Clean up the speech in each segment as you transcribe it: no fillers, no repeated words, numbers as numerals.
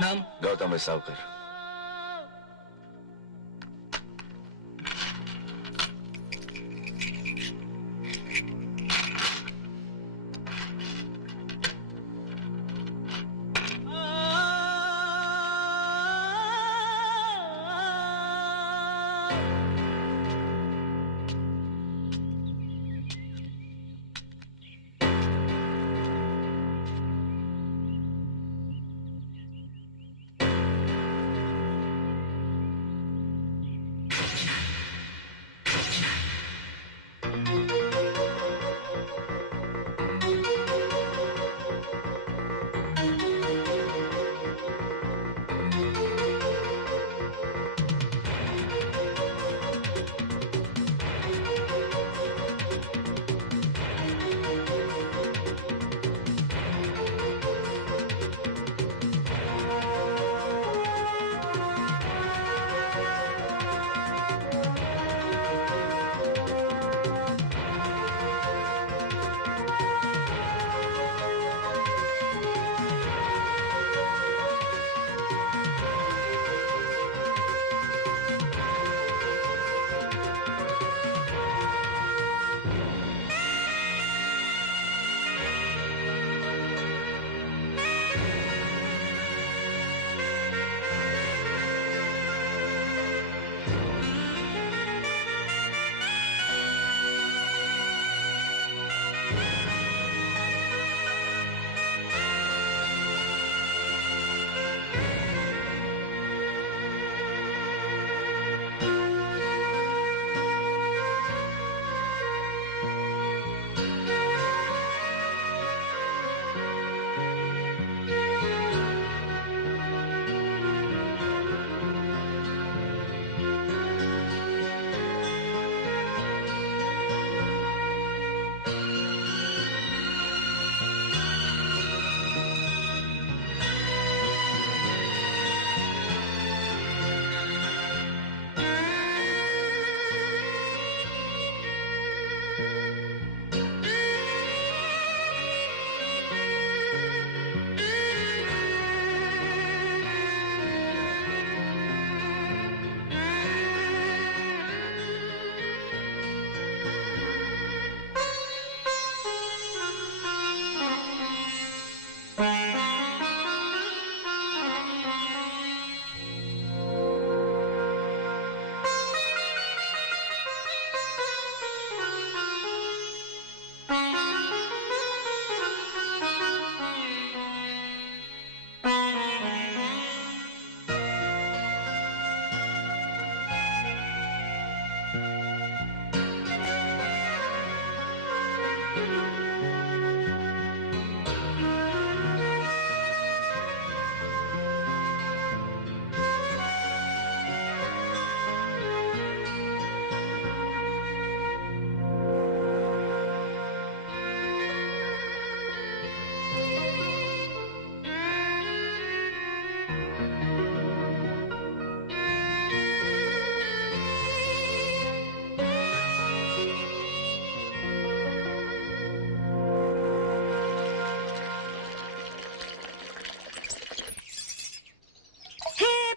नाम? गौतम विसावकर।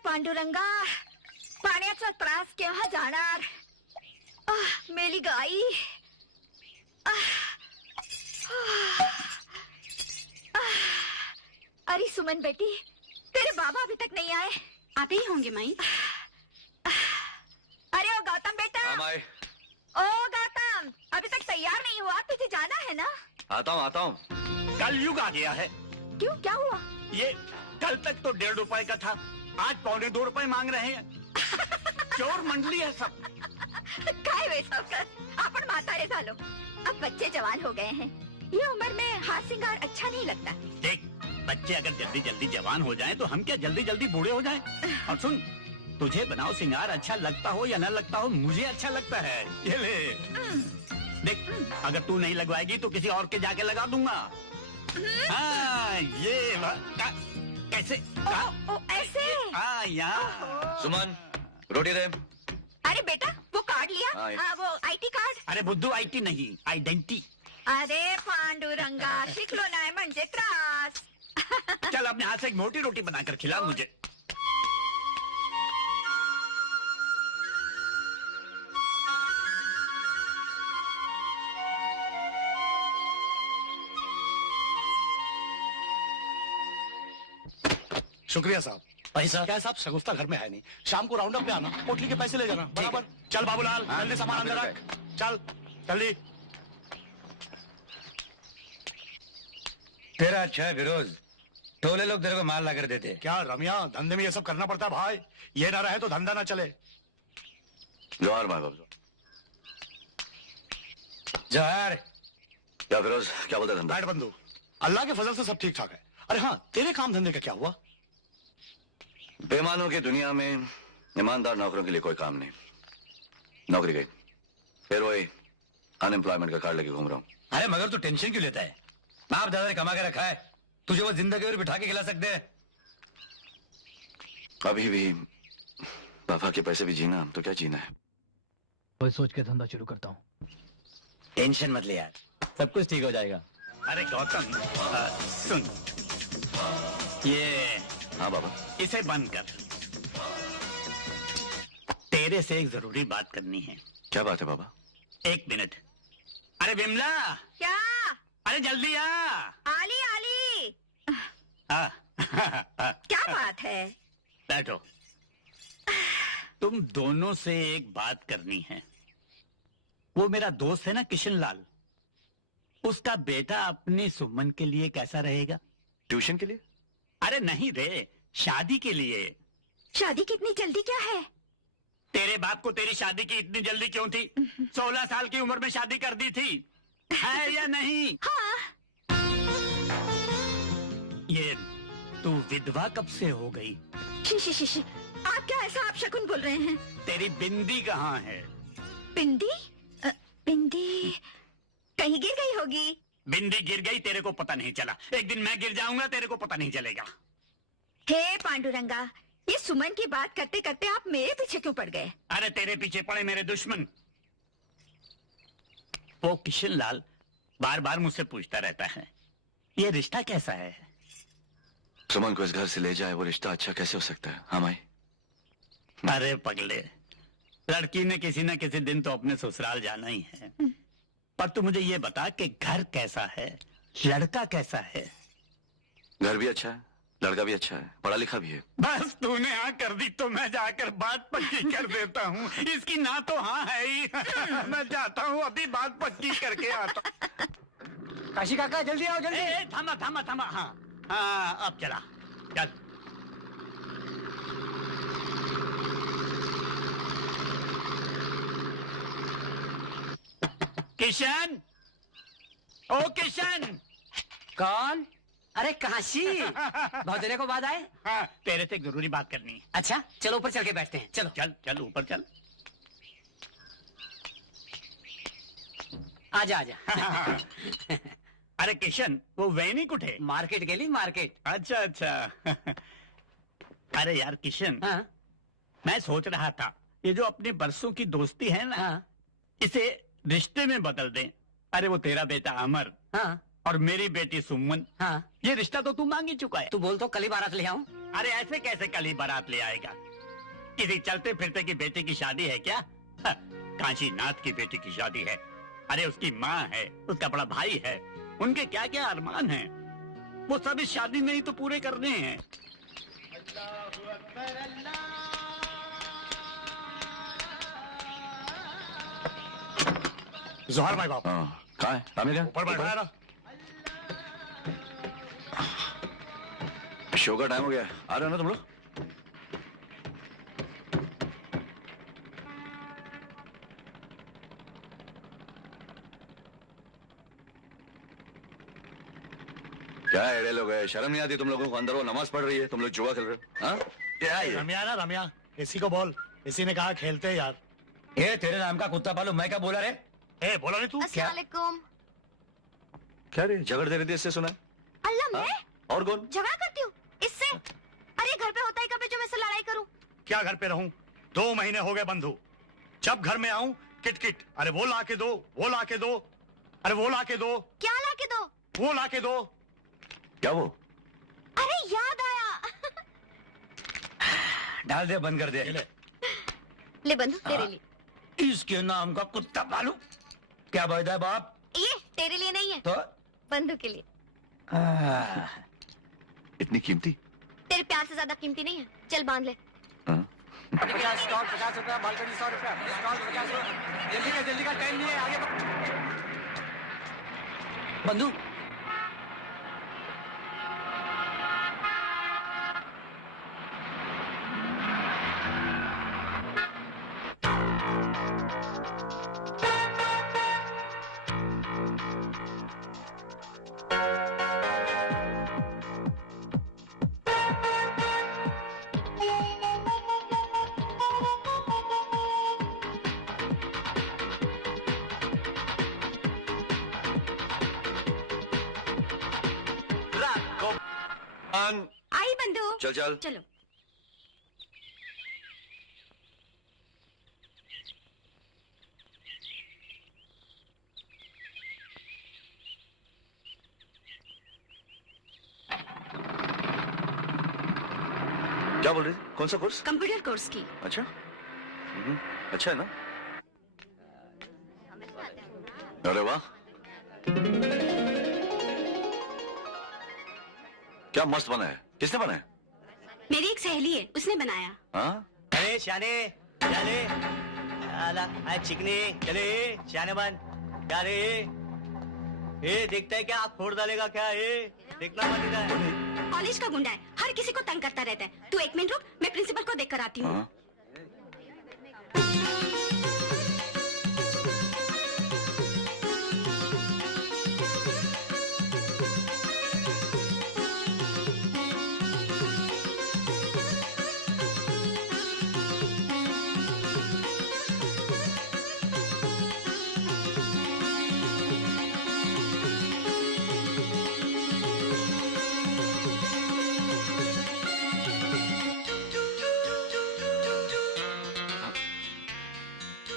पांडुरंगा, पाण्याचा त्रास केव्हा जाणार? मेली गाई. अरे सुमन बेटी, तेरे बाबा अभी तक नहीं आए? आते ही होंगे माई. अरे ओ गौतम बेटा. ओ गौतम, अभी तक तैयार नहीं हुआ? तुझे जाना है ना? आता हूँ. कलयुग आ गया है. क्यों, क्या हुआ? ये कल तक तो 1.5 रुपए का था, आज 2.25 रुपए मांग रहे हैं. चोर मंडली है सब. काय वे सावकार, आपण म्हातारे झालो, अब बच्चे जवान हो गए हैं. ये उम्र में हाथ सिंगार अच्छा नहीं लगता. देख, बच्चे अगर जल्दी जल्दी जवान हो जाएं तो हम क्या जल्दी जल्दी बूढ़े हो जाएं? और सुन, तुझे बनाओ सिंगार अच्छा लगता हो या न लगता हो, मुझे अच्छा लगता है. ये ले. देख, अगर तू नहीं लगवाएगी तो किसी और के जाके लगा दूंगा. हाँ, ये कैसे? ऐसे? हाँ, यहाँ. सुमन, रोटी दे. अरे बेटा, वो कार्ड लिया? वो आईटी कार्ड? अरे बुद्धू, आईटी नहीं, आइडेंटिटी. अरे पांडुरंगा, शिकलो नाही म्हणजे त्रास. चल अपने हाथ से एक मोटी रोटी बनाकर खिला मुझे। शुक्रिया साहब। पैसा क्या है साहब, शगुफ्ता घर में है नहीं, शाम को राउंड अप पे आना, पोटली के पैसे ले जाना। बराबर। चल बाबूलाल, जल्दी सामान अंदर रख। चल जल्दी। तेरा अच्छा है फिरोज, टोले लोग तेरे को माल ला कर देते। क्या रमिया, धंधे में ये सब करना पड़ता है भाई, ये ना रहे तो धंधा ना चले। जोहार भाई बाबू। जोहार। क्या फिरोज, क्या बोलता धंधा? बैठ बंधु, अल्लाह के फजल से सब ठीक ठाक है। अरे हाँ, तेरे काम धंधे का क्या हुआ? बेईमानों की दुनिया में ईमानदार नौकरों के लिए कोई काम नहीं। नौकरी गई, फिर वही अनएम्प्लॉयमेंट का कार्ड लेके घूम रहा हूँ। अरे मगर तू टेंशन क्यों लेता है? बाप दादा ने कमा के रखा है, तुझे वो जिंदगी और बिठा के खिला सकते हैं। अभी भी पापा के पैसे भी जीना तो क्या जीना है। वही सोच के धंधा शुरू करता हूँ। टेंशन मत ले यार, सब कुछ ठीक हो जाएगा। अरे गौतम सुन, ये हाँ बाबा। इसे बंद कर, तेरे से एक जरूरी बात करनी है। क्या बात है बाबा? एक मिनट। अरे विमला, क्या? अरे जल्दी आ। आली आली। आ, क्या बात है? बैठो। तुम दोनों से एक बात करनी है। वो मेरा दोस्त है ना किशन लाल, उसका बेटा अपनी सुमन के लिए कैसा रहेगा? ट्यूशन के लिए? अरे नहीं रे, शादी के लिए। शादी की इतनी जल्दी क्या है? तेरे बाप को तेरी शादी की इतनी जल्दी क्यों थी? 16 साल की उम्र में शादी कर दी थी, है या नहीं? हाँ। ये तू विधवा कब से हो गई? शी, आप क्या ऐसा आप शकुन बोल रहे हैं? तेरी बिंदी कहाँ है? बिंदी? बिंदी कहीं गिर गई होगी। बिंदी गिर गई, तेरे को पता नहीं चला। एक दिन मैं गिर जाऊंगा, तेरे को पता नहीं चलेगा। हे पांडुरंगा, ये सुमन की बात करते करते आप मेरे पीछे क्यों पड़ गए? अरे तेरे पीछे पड़े मेरे दुश्मन। वो किशन लाल बार बार मुझसे पूछता रहता है, ये रिश्ता कैसा है? सुमन को इस घर से ले जाए, वो रिश्ता अच्छा कैसे हो सकता है? हाँ माई। अरे पगले, लड़की ने किसी न किसी दिन तो अपने ससुराल जाना ही है। पर तू मुझे ये बता कि घर कैसा है, लड़का कैसा है? घर भी अच्छा है, लड़का भी अच्छा है, पढ़ा लिखा भी है। बस तूने हाँ कर दी तो मैं जाकर बात पक्की कर देता हूँ। इसकी ना तो हाँ है ही। मैं जाता हूँ, अभी बात पक्की करके आता हूँ। काशी काका जल्दी आओ जल्दी। थामा थामा थामा। हाँ हाँ, अब चला चल। किशन, ओ किशन। कौन? अरे काशी, बहुत देर को बाद आए। हाँ, तेरे से एक जरूरी बात करनी है। अच्छा चलो ऊपर चल के बैठते हैं। चलो चल चल ऊपर चल। आजा आजा। अरे किशन, वो वैनी कुठे? मार्केट गेली मार्केट। अच्छा अच्छा। अरे यार किशन, हाँ मैं सोच रहा था ये जो अपनी बरसों की दोस्ती है ना, हाँ इसे रिश्ते में बदल दें। अरे वो तेरा बेटा अमर हाँ और मेरी बेटी सुमन, हाँ। ये रिश्ता तो तू मांग ही चुका है। तू बोल तो कल ही बारात ले आऊं। अरे ऐसे कैसे कल ही बारात ले आएगा? किसी चलते फिरते की बेटी की शादी है क्या? काशी नाथ की बेटी की शादी है। अरे उसकी माँ है, उसका बड़ा भाई है, उनके क्या क्या अरमान हैं, वो सब इस शादी में ही तो पूरे करने हैं। जोहार भाई बाप। हाँ, कहाँ है आमिर? क्या ऊपर बैठा है ना। शो का टाइम हो गया, आ रहे हो ना तुम लोग? क्या एड़े लोग है, शर्म नहीं आती तुम लोगों को? अंदर वो नमाज पढ़ रही है, तुम लोग जुआ खेल रहे हो। हाँ क्या है ये? रमिया ना रमिया, इसी को बोल। इसी ने कहा खेलते हैं यार। ये तेरे नाम का कुत्ता पालो, मैं क्या बोला रे? ए बोला नहीं तू? क्या क्या रे झगड़ दे रही थी इससे? सुना? अल्लाह, मैं और कौन? झगड़ा करती हूँ इससे? अरे घर पे होता ही कब है जो मैं इससे लड़ाई करूँ? क्या घर पे रहूं? 2 महीने हो गए बंधु, जब घर में आऊं किटकिट। अरे वो ला के दो, वो ला के दो, अरे वो ला के दो, क्या ला के दो? वो ला के दो। क्या वो? डाल दे, बंद कर दे। ले बंदूक तेरे लिए। इसके नाम का कुत्ता पालू। क्या बोलता है बाप? ये तेरे लिए नहीं है, तो बंदूक के लिए। इतनी कीमती? तेरे प्यार से ज्यादा कीमती नहीं है। चल बांध ले। हाँ? स्टॉल 50 रुपया, बालकनी 100 रुपया, स्टॉल 50 रुपया। जल्दी का टाइम नहीं है, आगे बंधु। आई बंधु। चल चल। चलो। क्या बोल रही थी? कौन सा कोर्स? कंप्यूटर कोर्स की। अच्छा। अच्छा है ना? अरे वाह, क्या मस्त बना है। किसने बनाया? मेरी एक सहेली है, उसने बनाया। हाँ? अरे शाने चले आला आ चिकने चले शाने बन क्या रे ये देखता है क्या आँख फोड़ डालेगा क्या ये देखना मत इधर। कॉलेज का गुंडा है, हर किसी को तंग करता रहता है। तू 1 मिनट रुक, मैं प्रिंसिपल को देख कर आती हूँ। हाँ?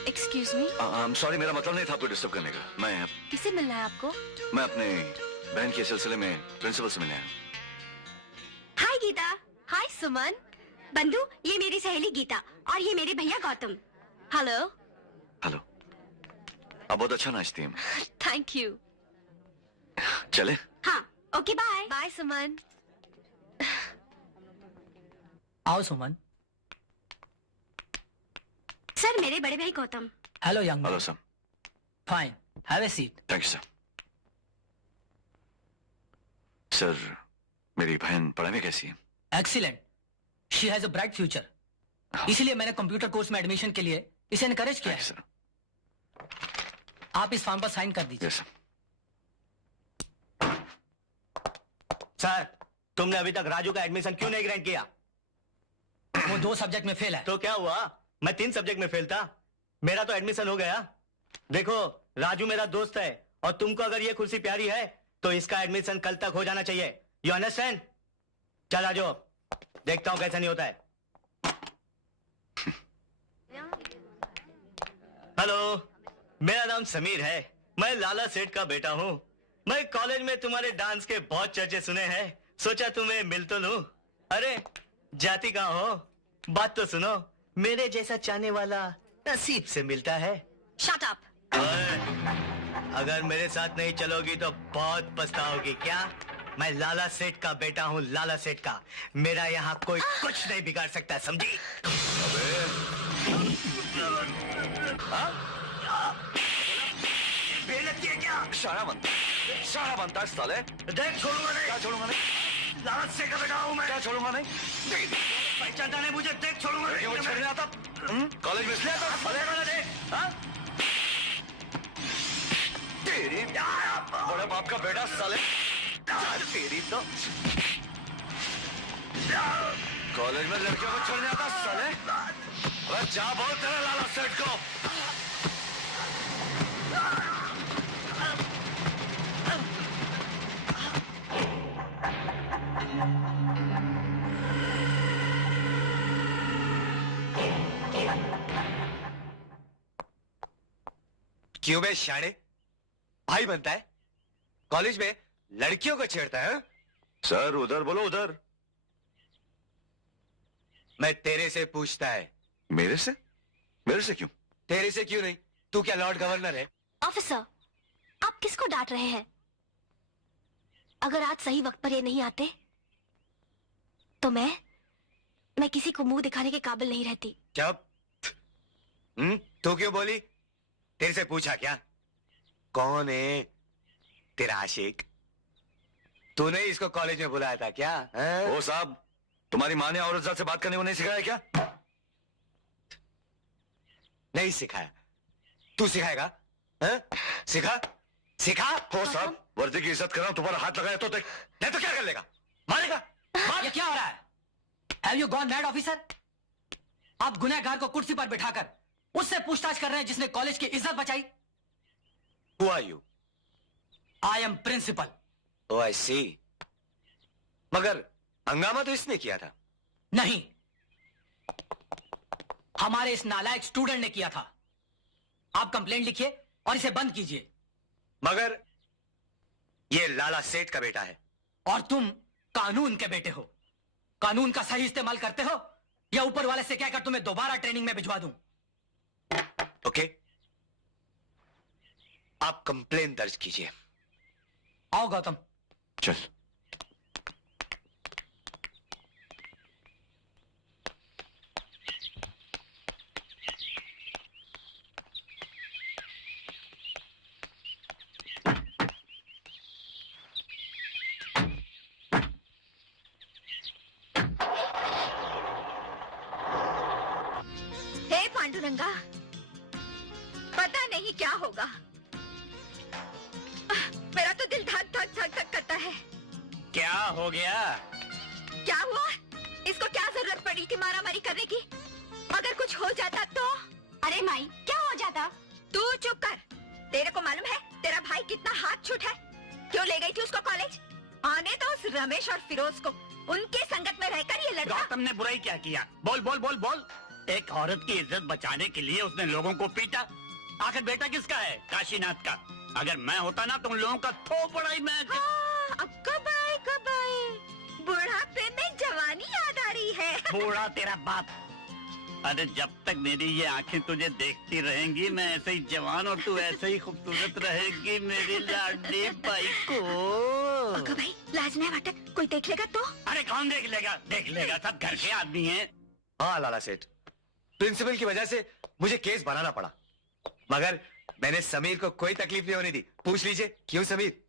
Excuse me. सॉरी, मेरा मतलब नहीं था आपको डिस्टर्ब करने का। मैं किसे मिलना है आपको? मैं अपने बहन के सिलसिले में प्रिंसिपल से मिलने आया हूँ। हाय गीता। हाय सुमन। बंधु, ये मेरी सहेली गीता और ये मेरे भैया गौतम। हेलो। हेलो। आप बहुत अच्छा नाचती हैं। Thank you. चले? हाँ, ओके बाय। बाय सुमन। आओ सुमन। सर, मेरे बड़े भाई Gautam. Hello young hello sir. Fine, have a seat. Thank you sir. Sir, मेरी बहन पढ़ाई में कैसी है? Excellent, she has a bright future. इसलिए मैंने कंप्यूटर कोर्स में एडमिशन के लिए इसे एनकरेज किया थैंक यू है। सर। आप इस फॉर्म पर साइन कर दीजिए। Yes sir. सर तुमने अभी तक राजू का एडमिशन क्यों नहीं ग्रांट किया? वो 2 सब्जेक्ट में फेल है। तो क्या हुआ, मैं 3 सब्जेक्ट में फेल था, मेरा तो एडमिशन हो गया। देखो राजू मेरा दोस्त है और तुमको अगर ये कुर्सी प्यारी है तो इसका एडमिशन कल तक हो जाना चाहिए। You understand? चल राजू, देखता हूं कैसा नहीं होता है। हेलो, मेरा नाम समीर है, मैं लाला सेठ का बेटा हूँ। मैं कॉलेज में तुम्हारे डांस के बहुत चर्चे सुने हैं, सोचा तुम्हें मिल तो लूं। अरे जाति कहाँ हो, बात तो सुनो। मेरे जैसा चाहने वाला नसीब से मिलता है। Shut up. अगर मेरे साथ नहीं चलोगी तो बहुत पछताओगी। क्या? मैं लाला सेठ का बेटा हूँ, लाला सेठ का। मेरा यहाँ कोई कुछ नहीं बिगाड़ सकता, समझी? बेइज्जती है क्या? शाना बनता है साले। देख छोड़ूंगा नहीं। क्या छोड़ूंगा नहीं? लाला सेठ का बेटा हूँ मैं। क्या छोड़ूंगा नहीं? पहचानता नहीं मुझे, देख छोड़ूंगा नहीं। वो छोड़ने आता कॉलेज में इसलिए आता साले वाला देख। हाँ? तेरी बड़े बाप का बेटा साले। तेरी तो कॉलेज में लड़कियों को छोड़ने आता साले। अरे जा बोल तेरे लाला सेठ को। क्यों बे शाणे, भाई बनता है, कॉलेज में लड़कियों को छेड़ता है? सर उधर बोलो, उधर। मैं तेरे से पूछता है। मेरे से? मेरे से क्यों? तेरे से क्यों नहीं? तू क्या लॉर्ड गवर्नर है? ऑफिसर, आप किसको डांट रहे हैं? अगर आज सही वक्त पर ये नहीं आते तो मैं किसी को मुंह दिखाने के काबिल नहीं रहती। चुप। तू क्यों बोली? तेरे से पूछा क्या? कौन है तेरा आशिक? तूने इसको कॉलेज में बुलाया था क्या? ओ साहब, तुम्हारी माँ ने औरत से बात करने को नहीं सिखाया क्या? नहीं सिखाया। तू सिखाएगा? सिखा सिखा। ओ साहब, वर्दी की इज्जत कर रहा हूं, तुम्हारा हाथ लगाया तो देख। नहीं तो क्या कर लेगा? मारेगा? ये क्या हो रहा है? Have you gone mad, officer? आप गुनहगार को कुर्सी पर बिठाकर उससे पूछताछ कर रहे हैं जिसने कॉलेज की इज्जत बचाई। Who are you? I am principal. Oh, I see. मगर हंगामा तो इसने किया था। नहीं, हमारे इस नालायक स्टूडेंट ने किया था। आप कंप्लेंट लिखिए और इसे बंद कीजिए। मगर ये लाला सेठ का बेटा है। और तुम कानून के बेटे हो। कानून का सही इस्तेमाल करते हो या ऊपर वाले से कहकर तुम्हें दोबारा ट्रेनिंग में भिजवा दूं? ओके, आप कंप्लेन दर्ज कीजिए। आओ गौतम। चल। हे पांडुरंगा, पता नहीं क्या होगा। मेरा तो दिल धक धक धक धक करता है। क्या हो गया? क्या हुआ? इसको क्या जरूरत पड़ी थी मारामारी करने की? अगर कुछ हो जाता तो? अरे माई, क्या हो जाता? तू चुप कर। तेरे को मालूम है तेरा भाई कितना हाथ छूट है? क्यों ले गई थी उसको कॉलेज? आने तो उस रमेश और फिरोज को। उनके संगत में रहकर ये लड़का। गौतम ने बुराई क्या किया? बोल बोल बोल बोल। एक औरत की इज्जत बचाने के लिए उसने लोगों को पीटा। आखिर बेटा किसका है? काशीनाथ का। अगर मैं होता ना तो उन लोगों का थोपड़ा ही मैं। हाँ, अब कब आए? बुढ़ापे में जवानी याद आ रही है। बूढ़ा तेरा बाप। अरे जब तक मेरी ये आंखें तुझे देखती रहेंगी मैं ऐसे ही जवान और तू ऐसे ही खूबसूरत रहेगी मेरी लाडली बाई को। अक्का भाई, लाज नहीं वाटत? कोई देख लेगा तो? अरे कौन देख लेगा? देख लेगा, सब घर के आदमी हैं। हाँ लाला सेठ, प्रिंसिपल की वजह से मुझे केस बनाना पड़ा, मगर मैंने समीर को कोई तकलीफ नहीं होने दी। पूछ लीजिए क्यों समीर।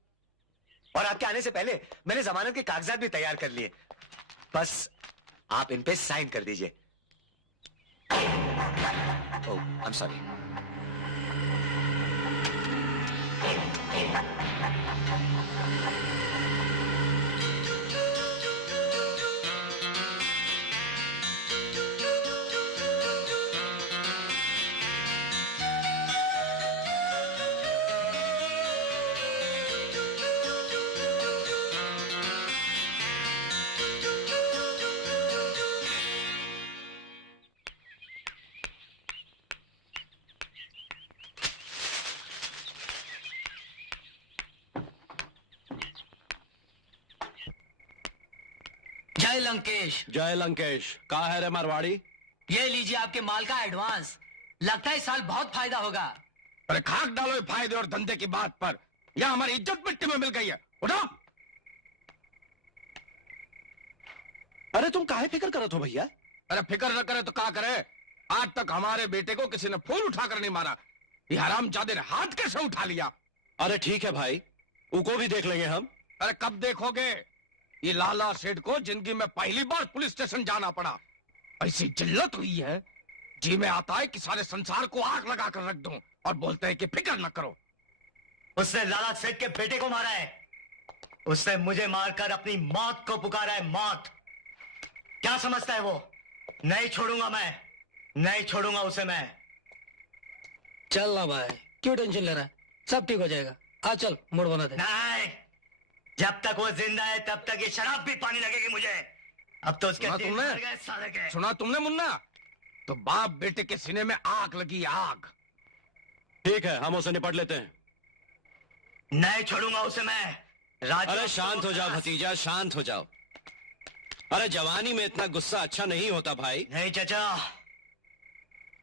और आपके आने से पहले मैंने जमानत के कागजात भी तैयार कर लिए। बस आप इन पे साइन कर दीजिए। ओह, आई एम सॉरी। जय लंकेश। जय लंकेश। कहा है रे मारवाड़ी? ये लीजिए आपके माल का एडवांस। लगता है इस साल बहुत फायदा होगा। अरे खाक डालो ये फायदे और धंधे की बात पर। यह हमारी इज्जत मिट्टी में मिल गई है। उठो। अरे तुम काहे फिक्र करत हो भैया? अरे फिक्र न करे तो क्या करे? आज तक हमारे बेटे को किसी ने फूल उठाकर नहीं मारा। ये हरामजादे ने हाथ कैसे उठा लिया? अरे ठीक है भाई, उको भी देख लेंगे हम। अरे कब देखोगे? ये लाला सेठ को जिंदगी में पहली बार पुलिस स्टेशन जाना पड़ा। ऐसी जिल्लत हुई है, जी में आता है कि सारे संसार को आग लगा कर रख दूं और बोलते हैं कि फिक्र न करो। उसने लाला सेठ के बेटे को मारा है। उसने मुझे मारकर अपनी मौत को पुकारा है। मौत क्या समझता है वो? नहीं छोड़ूंगा मैं, नहीं छोड़ूंगा उसे मैं। चल ना भाई, क्यों टेंशन ले रहा है? सब ठीक हो जाएगा। आ चल, मूड बना दे। नहीं, जब तक वो जिंदा है तब तक ये शराब भी पानी लगेगी मुझे। अब तो उसके सुना दिन तुमने? भर गए साले के। सुना तुमने मुन्ना? तो बाप बेटे के सीने में आग लगी, आग। ठीक है, हम उसे निपट लेते हैं। नहीं छोड़ूंगा उसे मैं। अरे शांत हो जाओ भतीजा, शांत हो जाओ। अरे जवानी में इतना गुस्सा अच्छा नहीं होता भाई। नहीं चाचा,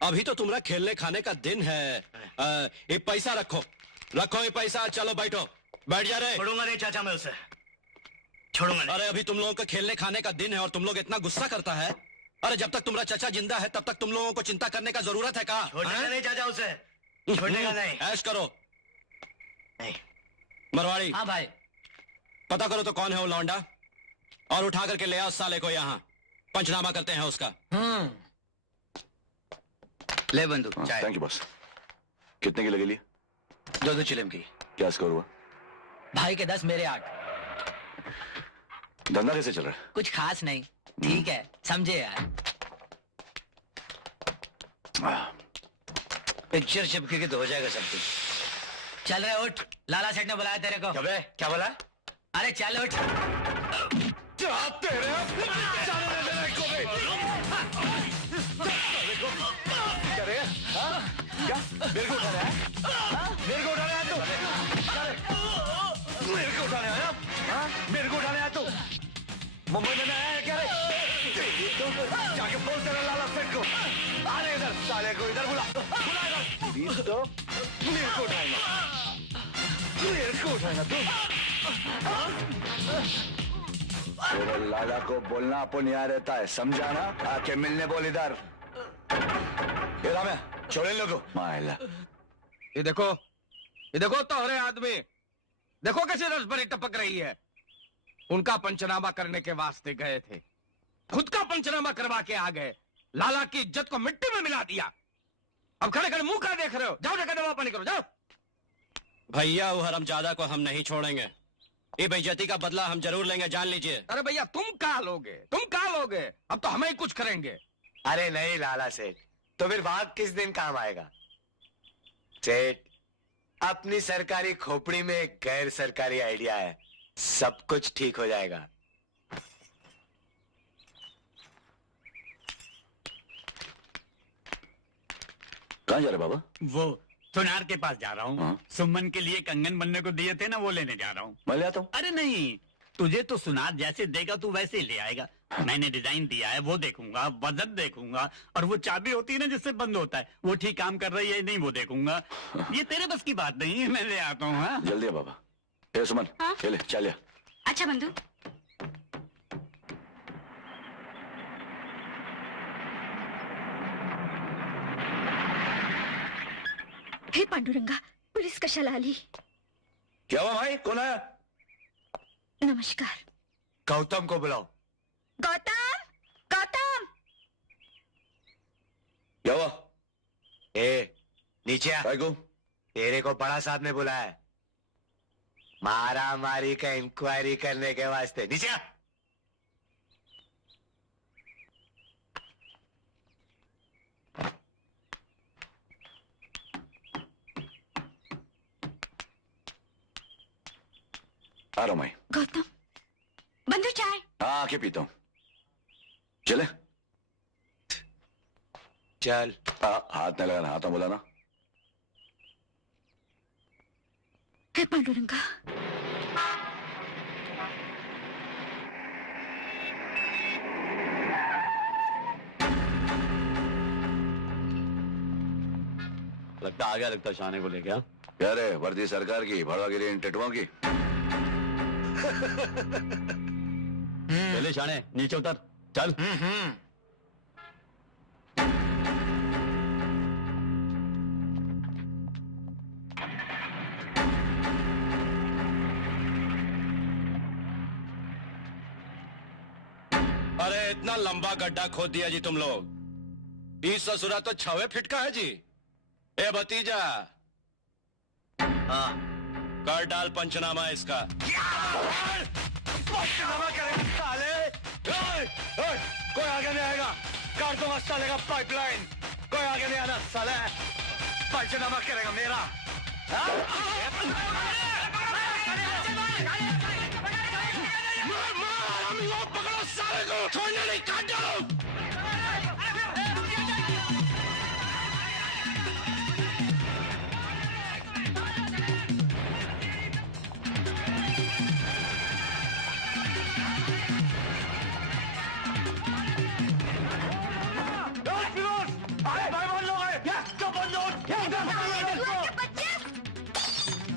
अभी तो तुम्हारा खेलने खाने का दिन है। ये पैसा रखो, रखो ये पैसा। चलो बैठो, बैठ जा रहे। छोड़ूंगा नहीं चाचा मैं उसे, छोड़ूंगा नहीं। अरे अभी तुम लोगों का खेलने खाने का दिन है और तुम लोग इतना गुस्सा करता है। अरे जब तक तुम्हारा चाचा जिंदा है तब तक तुम लोगों को चिंता करने का जरूरत है का? छोड़ेगा नहीं चाचा उसे, छोड़ेगा नहीं। ऐश करो। नहीं। मरवाड़ी, हाँ भाई। पता करो तो कौन है वो लौंडा और उठा करके ले आओ उस साले को यहाँ। पंचनामा करते हैं उसका। ले बंदूक। Thank you boss. कितने की लगी ली? 2 चिलम की। क्या स्कोर हुआ? भाई के 10 मेरे 8। धंधा कैसे चल रहा है? कुछ खास नहीं, ठीक है, समझे यार। पिक्चर चिपकेगी तो हो जाएगा सब कुछ। चल रहे उठ, लाला सेठ ने बुलाया तेरे को। क्या बोला? अरे चल उठ। क्या मेरे को उठा रहा है? मेरे को उठाने आया तू? मेरे को उठाने आया? मेरे को उठाने आया तू? मुंबई में आया है क्या रे? जाके बोल तेरा लाला सेठ को आने इधर, साले को इधर बुला, बुला इधर। तो मेरे को उठाएगा, मेरे को उठाएगा तू? तेरे लाला को बोलना अपन यहाँ रहता है, समझा ना? आके मिलने बोल इधर। ये राम है, छोड़े लोगों। मायला ये देखो तोहरे आदमी, देखो कैसे रस भरी टपक रही है। उनका पंचनामा करने के वास्ते गए थे, खुद का पंचनामा करवा के आ गए, लाला की इज्जत को मिट्टी में मिला दिया। अब खड़े खड़े मुंह का देख रहे हो? जाओ जाकर दवा पानी करो, जाओ। भैया वो हरामजादा को हम नहीं छोड़ेंगे, ये बेइज्जती का बदला हम जरूर लेंगे, जान लीजिए। अरे भैया तुम कहाँ लोगे, तुम कहाँ लोगे? अब तो हमें ही कुछ करेंगे। अरे नहीं लाला सेठ, तो फिर बात किस दिन काम आएगा? सेठ, अपनी सरकारी खोपड़ी में एक गैर सरकारी आइडिया है, सब कुछ ठीक हो जाएगा। कहाँ जा रहे बाबा? वो सुनार के पास जा रहा हूँ। हाँ? सुमन के लिए कंगन बनने को दिए थे ना, वो लेने जा रहा हूँ। मैं ले आता हूँ। अरे नहीं, तुझे तो सुनार जैसे देगा तू वैसे ही ले आएगा। मैंने डिजाइन दिया है, वो देखूंगा, वजन देखूंगा, और वो चाबी होती है ना जिससे बंद होता है, वो ठीक काम कर रही है नहीं वो देखूंगा। ये तेरे बस की बात नहीं है, मैं ले आता हूँ। हाँ? जल्दी है बाबा। ए सुमन, हाँ? ये ले चल। अच्छा बंधु, हे पांडुरंगा, पुलिस कशाला आली? क्या हुआ भाई, कौन आया? नमस्कार। गौतम को बुलाओ। गौतम, गौतम। क्या हुआ? ए नीचे आ। भाई को? तेरे को बड़ा साहब ने बुलाया है, मारा मारी का इंक्वायरी करने के वास्ते। नीचे आ। आ रहा हूं मैं। गौतम, बंधु चाय। हाँ आके पीता हूँ। चले? चल। हाथ न लगाना, हाथ में बुलाना। हे पांडुरंगा, लगता आ गया, लगता शाने को ले गया। क्या रे, वर्दी सरकार की, भड़वागिरी इन टेटुओं की? चले शाने, नीचे उतर, चल। अरे इतना लंबा गड्ढा खोद दिया जी तुम लोग। इस ससुरा तो 6 फीट का है जी। ए भतीजा, हाँ कर डाल पंचनामा इसका। पंचनामा करेगा साले। कोई आगे नहीं आएगा, काट दूंगा साले का पाइपलाइन। कोई आगे नहीं आना साले, पंचनामा करेगा मेरा। पकड़ो साले को, छोड़ने नहीं, काट डालो।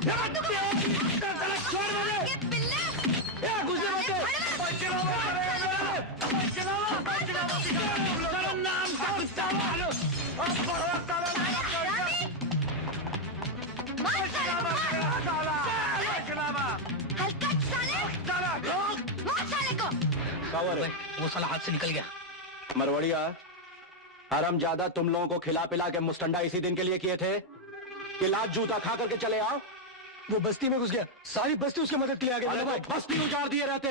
छोड़ मुझे। ये पिल्ले। घुसने मत दे। हलकट साले। मार साले को। वो साला हाथ से निकल गया। मरवड़िया, हरामजादा, तुम लोगों को खिला पिला के मुस्टंडा इसी दिन के लिए किए थे कि लात जूता खा करके चले आओ। वो बस्ती में घुस गया, सारी बस्ती उसकी मदद के लिए आ गई। अरे तो बस्ती उजाड़ दिए रहते।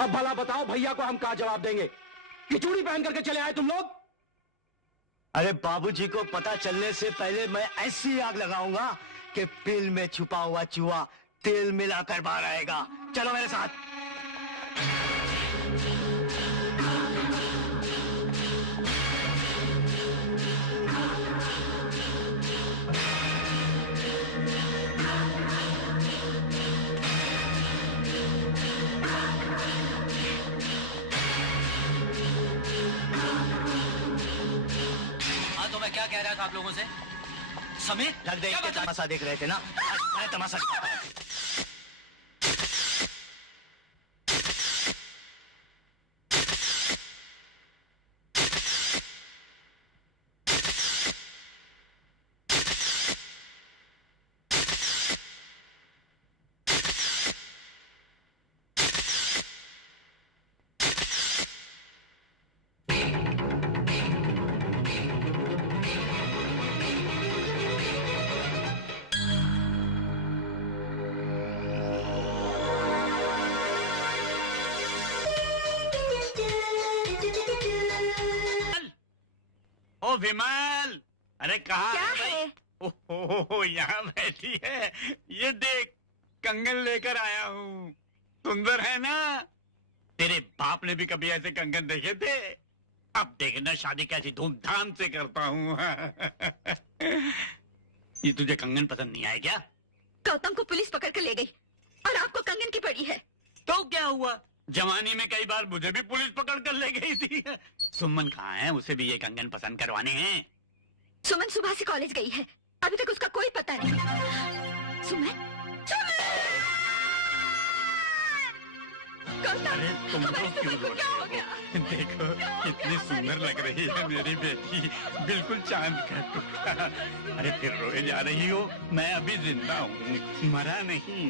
अब भला बताओ भैया को हम क्या जवाब देंगे कि चूड़ी पहन करके चले आए तुम लोग? अरे बाबूजी को पता चलने से पहले मैं ऐसी आग लगाऊंगा कि पिल में छुपा हुआ चूहा तेल मिलाकर बाहर आएगा। चलो मेरे साथ। क्या कह रहा था आप लोगों से? समीर, लग देख के तमाशा देख रहे थे ना? मैं तमाशा दिखाता हूं। ओ विमल, अरे कहाँ क्या है भाई? है? ओहो, यहाँ बैठी है। ये देख, कंगन लेकर आया हूँ। सुंदर है ना? तेरे बाप ने भी कभी ऐसे कंगन देखे थे? अब देखना शादी कैसी धूमधाम से करता हूँ। ये तुझे कंगन पसंद नहीं आया क्या? गौतम को पुलिस पकड़ कर ले गई और आपको कंगन की पड़ी है। तो क्या हुआ? जवानी में कई बार मुझे भी पुलिस पकड़ कर ले गई थी। सुमन कहाँ है? उसे भी ये कंगन पसंद करवाने हैं। सुमन सुबह से कॉलेज गई है, अभी तक उसका कोई पता नहीं। सुमन, अरे तुम लोग क्यों रो रहे हो? देखो कितनी सुंदर लग रही है मेरी बेटी, बिल्कुल चांद का टुकड़ा। अरे फिर रोए जा रही हो? मैं अभी जिंदा हूँ, मरा नहीं।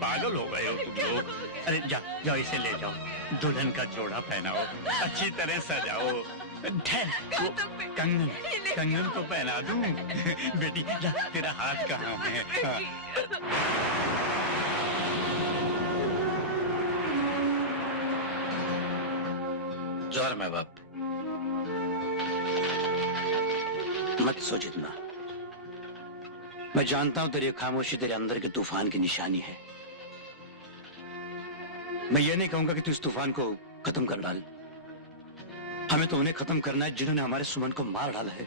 पागल हो गए हो तुम लोग। अरे जाओ इसे ले जाओ, दुल्हन का जोड़ा पहनाओ, अच्छी तरह सजाओ। कंगन तो पहना दूं। बेटी जा, तेरा हाथ कहाँ है? जोहर माँ बाप। मत सोच इतना। मैं जानता हूं तेरी खामोशी तेरे अंदर के तूफान की निशानी है। मैं ये नहीं कहूंगा कि तू इस तूफान को खत्म कर डाल। हमें तो उन्हें खत्म करना है जिन्होंने हमारे सुमन को मार डाला है।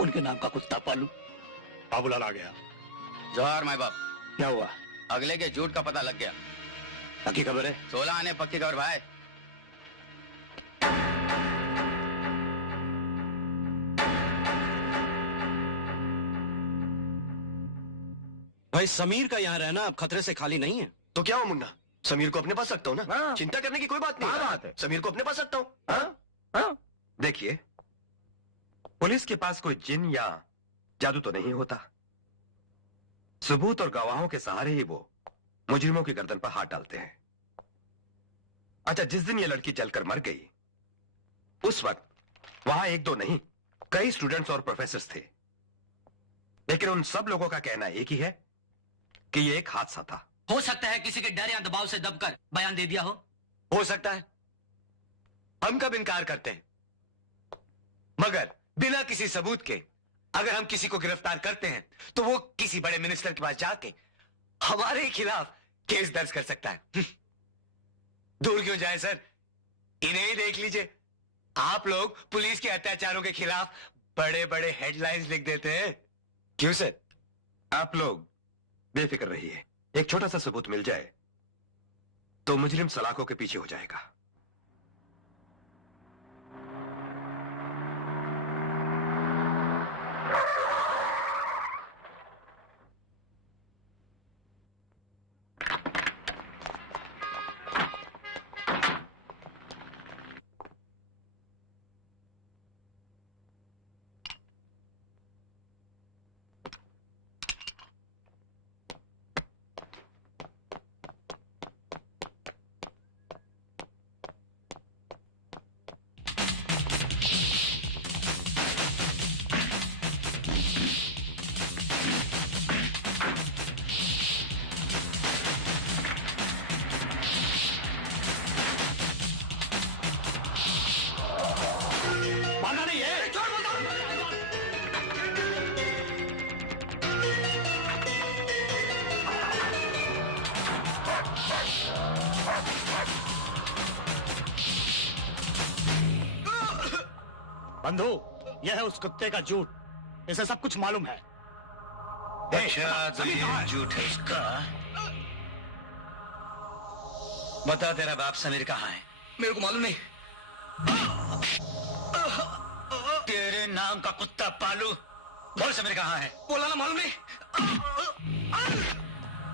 उनके नाम का कुत्ता पालू। बाबूलाल आ गया। जोहर माँ बाप। क्या हुआ? अगले के झूठ का पता लग गया। पक्की खबर है? 16 आने पक्की खबर भाई। भाई समीर का यहाँ रहना अब खतरे से खाली नहीं है। तो क्या हो मुन्ना, समीर को अपने पास रखता हूँ ना। चिंता करने की कोई बात नहीं। बात है? समीर को अपने पास रखता हूँ। देखिए, पुलिस के पास कोई जिन या जादू तो नहीं होता। सबूत और गवाहों के सहारे ही वो मुजरिमों की गर्दन पर हाथ डालते हैं। अच्छा, जिस दिन ये लड़की जलकर मर गई, उस वक्त वहां एक दो नहीं, कई स्टूडेंट्स और प्रोफेसर्स थे। लेकिन उन सब लोगों का कहना एक ही है कि ये एक हादसा था। हो सकता है किसी के डर या दबाव से दबकर बयान दे दिया हो सकता है, हम कब इनकार करते हैं। मगर बिना किसी सबूत के अगर हम किसी को गिरफ्तार करते हैं तो वो किसी बड़े मिनिस्टर के पास जाके हमारे खिलाफ केस दर्ज कर सकता है। दूर क्यों जाए सर, इन्हें ही देख लीजिए। आप लोग पुलिस के अत्याचारों के खिलाफ बड़े बड़े हेडलाइंस लिख देते हैं। क्यों सर? आप लोग बेफिक्र रहिए, एक छोटा सा सबूत मिल जाए तो मुजरिम सलाखों के पीछे हो जाएगा। बंधु, यह है उस कुत्ते का झूठ। इसे सब कुछ मालूम है। अच्छा, तो ये झूठ है उसका। बता, तेरा बाप समीर कहाँ है? मेरे को मालूम नहीं। तेरे नाम का कुत्ता पालू, बोल समीर कहाँ है? बोला ना मालूम नहीं।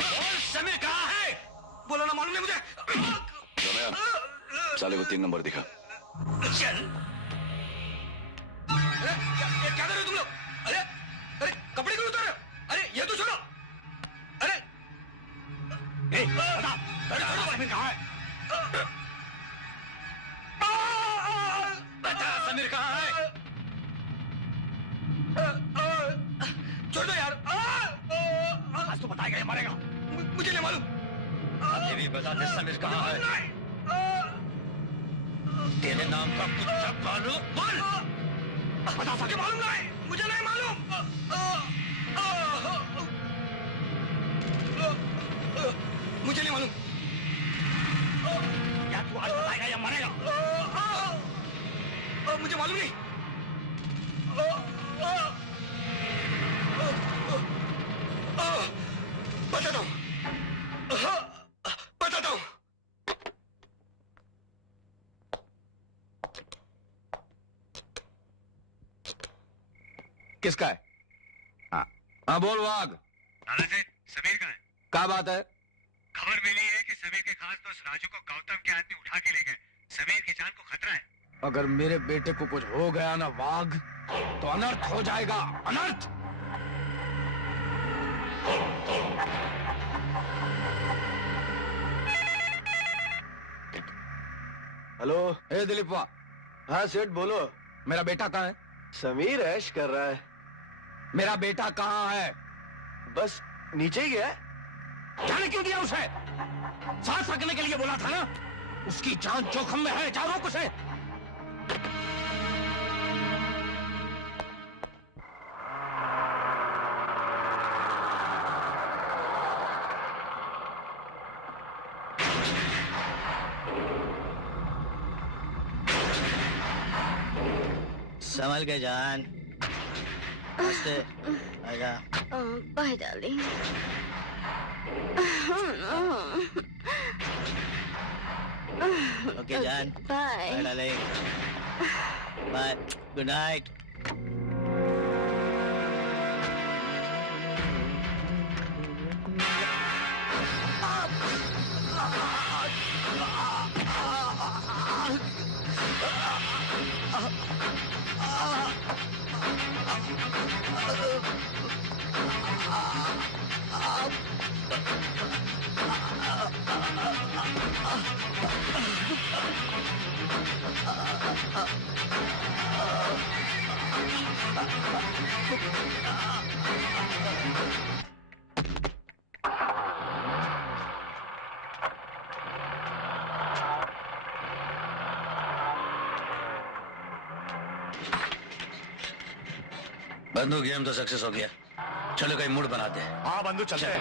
बोल समीर कहाँ है? बोला ना मालूम नहीं मुझे। साले को 3 नंबर दिखा। चल। अरे क्या कर रहे हो तुम लोग? अरे अरे कपड़े क्यों उतार रहे हो? अरे ये तो छोड़ो। अरे बता, समीर कहाँ है? बता समीर कहाँ है? छोड़ दो यार। आज तो बताएगा, ये मरेगा। मुझे नहीं मालूम। अभी भी बता दे समीर कहाँ है? तेरे नाम का कुत्ता पालू, बोल। बता सके मालूम नहीं, मुझे नहीं मालूम। मुझे नहीं मालूम। क्या तू आज बताएगा या मरेगा? मुझे मालूम नहीं। बताता हूँ, बताता हूँ। किसका है? हाँ हाँ, बोल वाघ। लाला सेठ, समीर का है। क्या बात है? खबर मिली है कि समीर के खास दोस्त राजू को गौतम के आदमी उठा के ले गए। समीर की जान को खतरा है। अगर मेरे बेटे को कुछ हो गया ना वाघ, तो अनर्थ हो जाएगा, अनर्थ। हेलो। ए दिलीप वाह। हाँ सेठ बोलो। मेरा बेटा कहाँ है? समीर ऐश कर रहा है। मेरा बेटा कहाँ है? बस नीचे ही गया है। जाने क्यों दिया उसे? सांस रखने के लिए बोला था ना। उसकी जान जोखिम में है, जाओ रोक उसे। संभल के जान। नमस्ते। आजा। Bye darling. ओके जान। Bye. Bye darling. Bye. Good night. बंदूक गेम तो सक्सेस हो गया। चलो कहीं मूड बनाते हैं। हाँ बंधु, चलते हैं।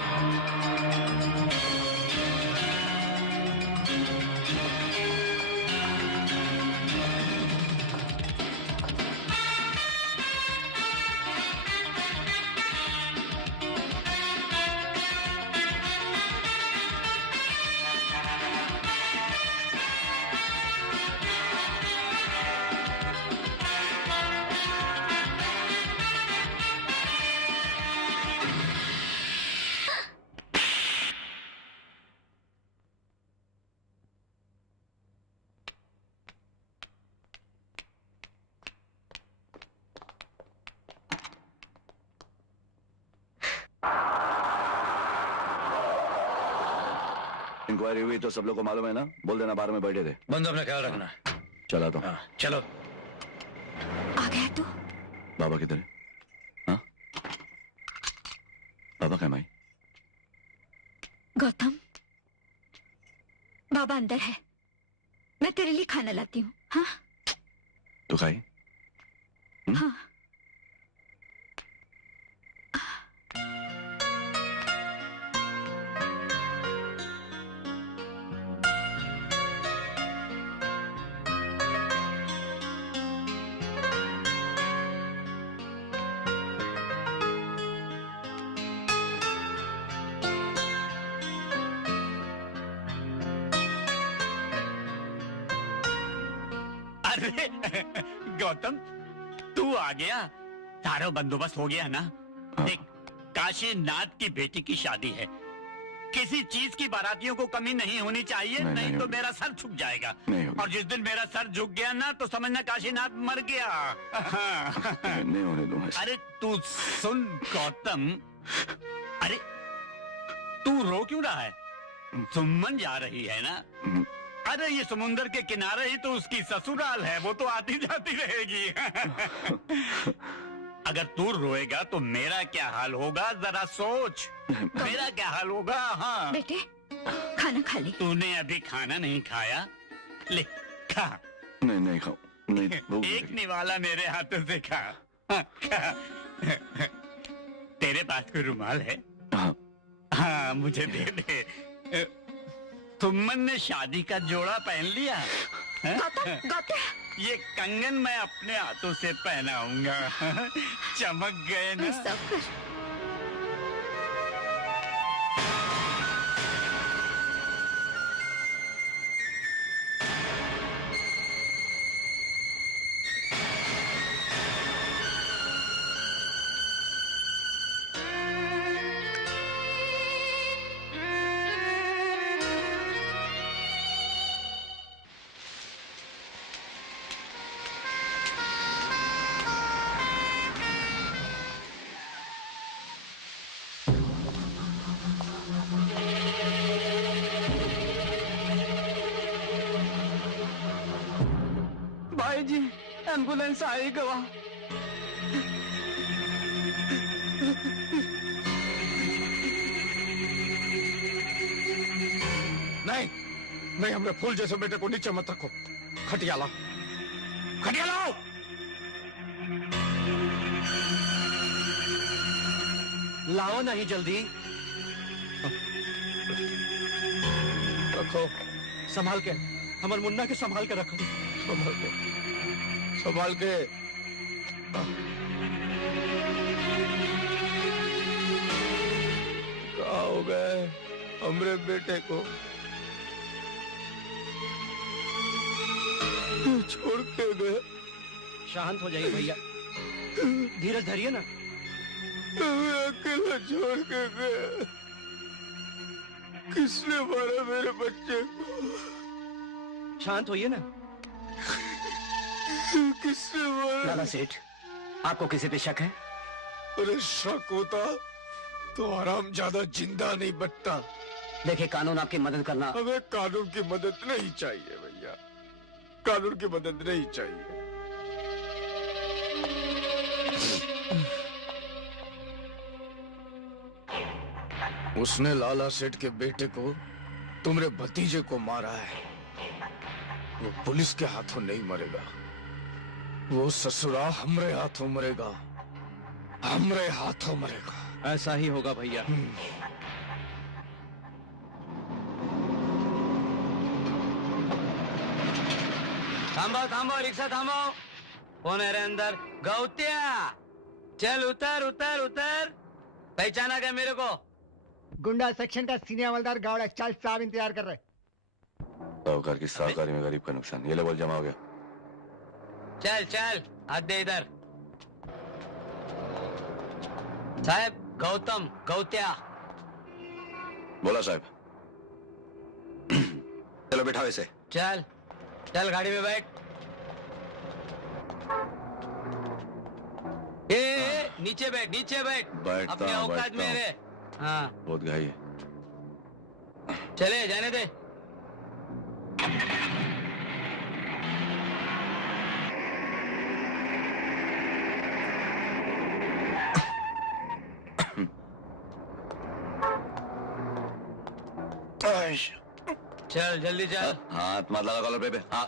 इंक्वायरी हुई तो सब लोग को मालूम है ना? बोल देना बाहर में बैठे थे। बंदो अपना ख्याल रखना। चला तो। हाँ, चलो। आ गया तू? बाबा किधर है? हाँ? बाबा क्या माई? गौतम, बाबा अंदर है। मैं तेरे लिए खाना लाती हूँ। हाँ तो खाई? हाँ। अरे गौतम, तू आ गया, सारा बंदोबस्त हो गया ना? देख, काशीनाथ की बेटी की शादी है, किसी चीज की बारातियों को कमी नहीं होनी चाहिए, नहीं तो मेरा सर झुक जाएगा। और जिस दिन मेरा सर झुक गया ना, तो समझना काशीनाथ मर गया। नहीं होने दूंगा। अरे तू सुन गौतम, अरे तू रो क्यों रहा है? सुमन जा रही है ना? अरे ये समुंदर के किनारे ही तो उसकी ससुराल है, वो तो आती जाती रहेगी। अगर तू रोएगा तो मेरा क्या हाल होगा, जरा सोच। मेरा क्या हाल होगा? हाँ बेटे, खाना खा ले। तूने अभी खाना नहीं खाया, ले खा। नहीं नहीं खाऊं, नहीं। एक निवाला मेरे हाथों से खा। हाँ, खा। तेरे पास कोई रुमाल है? हाँ मुझे दे दे। सुमन ने शादी का जोड़ा पहन लिया। ये कंगन मैं अपने हाथों से पहनाऊंगा। चमक गए ना? भाई जी, एम्बुलेंस आई गवा। नहीं नहीं, हमरे फूल जैसे बेटे को नीचे मत रखो। खटिया लाओ, खटिया लाओ। लाओ नहीं जल्दी। रखो, संभाल के, हमारे मुन्ना के संभाल के रखो। संभाल के, संभाल के। क्या हो गए हमरे बेटे को? छोड़ के गए। शांत हो जाइए भैया, धीरज धरिए ना। अकेला छोड़ के गए। किसने मारा मेरे बच्चे को? शांत होइए ना। किसने मारा? लाला सेठ, आपको किसी पे शक है? अरे शक होता तो हरामजादा जिंदा नहीं बचता। देखिए, कानून आपकी मदद करना। हमें कानून की मदद नहीं चाहिए भैया, कानून की मदद नहीं चाहिए। उसने लाला सेठ के बेटे को, तुम्हारे भतीजे को मारा है। वो पुलिस के हाथों नहीं मरेगा, वो ससुरा हमरे हाथों मरेगा, हमरे हाथों मरेगा। ऐसा ही होगा भैया। थांबो थांबो, रिक्शा थांबो। कौन है रे अंदर? गौतिया, चल उतर उतर उतर। पहचाना क्या मेरे को? गुंडा सेक्शन का सीनियर हवलदार गावड़ा। चल, साहब इंतजार कर रहे। साहूकार की साहूकारी में गरीब का नुकसान। ये ले बोल, जमा हो गया। चल चल, हाथ दे इधर। साहब, गौतम गौत्या। बोला साहब। चलो बैठाओ इसे। चल चल, गाड़ी में बैठ। ए, नीचे बैठ, नीचे बैठ। बैठता अपने हूं, औकात बैठता में हूं। रहे। हाँ, बहुत घाई है। चले जाने दे। चल जल्दी चल। हाथ मत लगा कॉलर पे। हाँ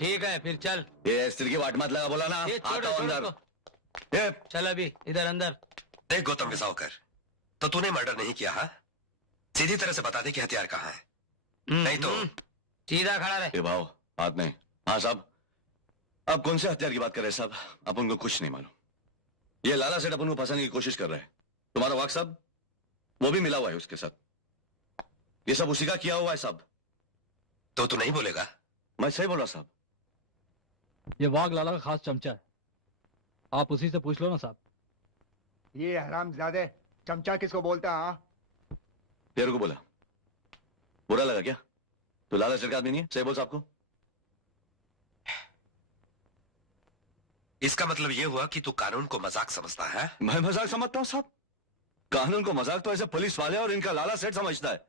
ठीक है, फिर चल। ये स्त्री की वाट मत लगा, बोला ना। ये छोड़ आता हूं छोड़ अंदर। इसको। चल अभी इधर अंदर। देख गौतम के साहूकार, तो तूने मर्डर नहीं किया? हाँ, सीधी तरह से बता दे कि हथियार कहाँ है, नहीं तो। सीधा खड़ा रहे। ये भाव हाथ नहीं। हाँ साहब, आप कौन से हथियार की बात कर रहे हैं साहब? अपन को कुछ नहीं मालूम। ये लाला सेठ अपन को फंसाने की कोशिश कर रहे हैं। तुम्हारा वाक साहब, वो भी मिला हुआ है उसके साथ। ये सब उसी का किया हुआ है साहब। तो तू नहीं बोलेगा? मैं सही बोला साहब। ये वाघ लाला का खास चमचा है, आप उसी से पूछ लो ना साहब। ये हरामजादे चमचा किसको बोलता है? हाँ, तेरे को बोला, बुरा लगा क्या? तो लाला सेठ का आदमी नहीं है? सही बोल साहब को। इसका मतलब ये हुआ कि तू कानून को मजाक समझता है? मैं मजाक समझता हूं साहब? कानून को मजाक तो ऐसे पुलिस वाले और इनका लाला सेठ समझता है।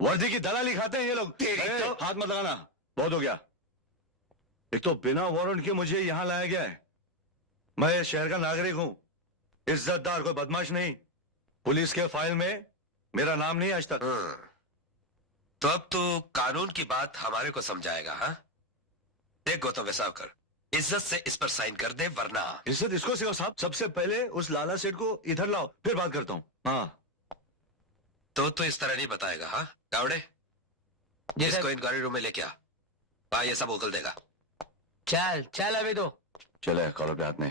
वर्दी की दलाली खाते हैं ये लोग। तो हाथ मत लगाना, बहुत हो गया। एक तो बिना वारंट के मुझे यहां लाया गया है। मैं शहर का नागरिक हूं, इज्जतदार, कोई बदमाश नहीं। पुलिस के फाइल में मेरा नाम नहीं आज तक। तो अब तू कानून की बात हमारे को समझाएगा? हाँ, देख गौतम वेसावकर, इज्जत से इस पर साइन कर दे, वरना। इज्जत इसको सिखाओ साहब। सबसे पहले उस लाला सेठ को इधर लाओ, फिर बात करता हूं। हाँ, तो इस तरह नहीं बताएगा? हाँ गावड़े, इसको इंक्वायरी रूम में लेके आ, वहां ये सब उगल देगा। चल चल अभी तो चले कॉलर पे हाथ में।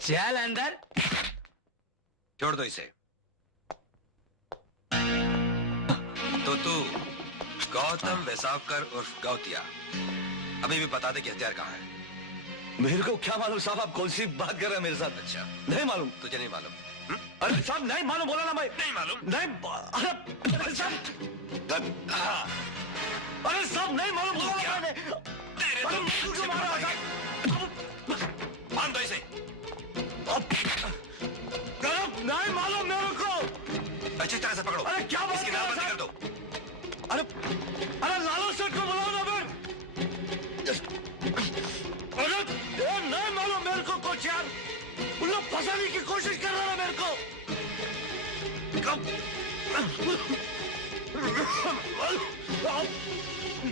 चल अंदर। छोड़ दो इसे। तो तू गौतम वेसावकर उर्फ गौतिया, अभी भी बता दे कि हथियार कहाँ है। मेरे को क्या मालूम साहब, आप कौन सी बात कर रहे हैं मेरे साथ? अच्छा, नहीं मालूम। तुझे नहीं मालूम? अरे साहब नहीं मालूम बोला ना भाई। नहीं मालूम? नहीं, अरे साहब, अरे साहब नहीं मालूम बोला ना मैंने। तेरे तो मुझे मारा। बांध दो इसे। नहीं मालूम मेरे को। अच्छी तरह से पकड़ो। अरे क्या बात इसकी नामबंदी कर दो। अरे लाला सेठ को बुलाओ ना फिर। अरे नहीं मालूम मेरे को कुछ यार। उन लोग फंसाने की कोशिश कर रहे हैं मेरे को।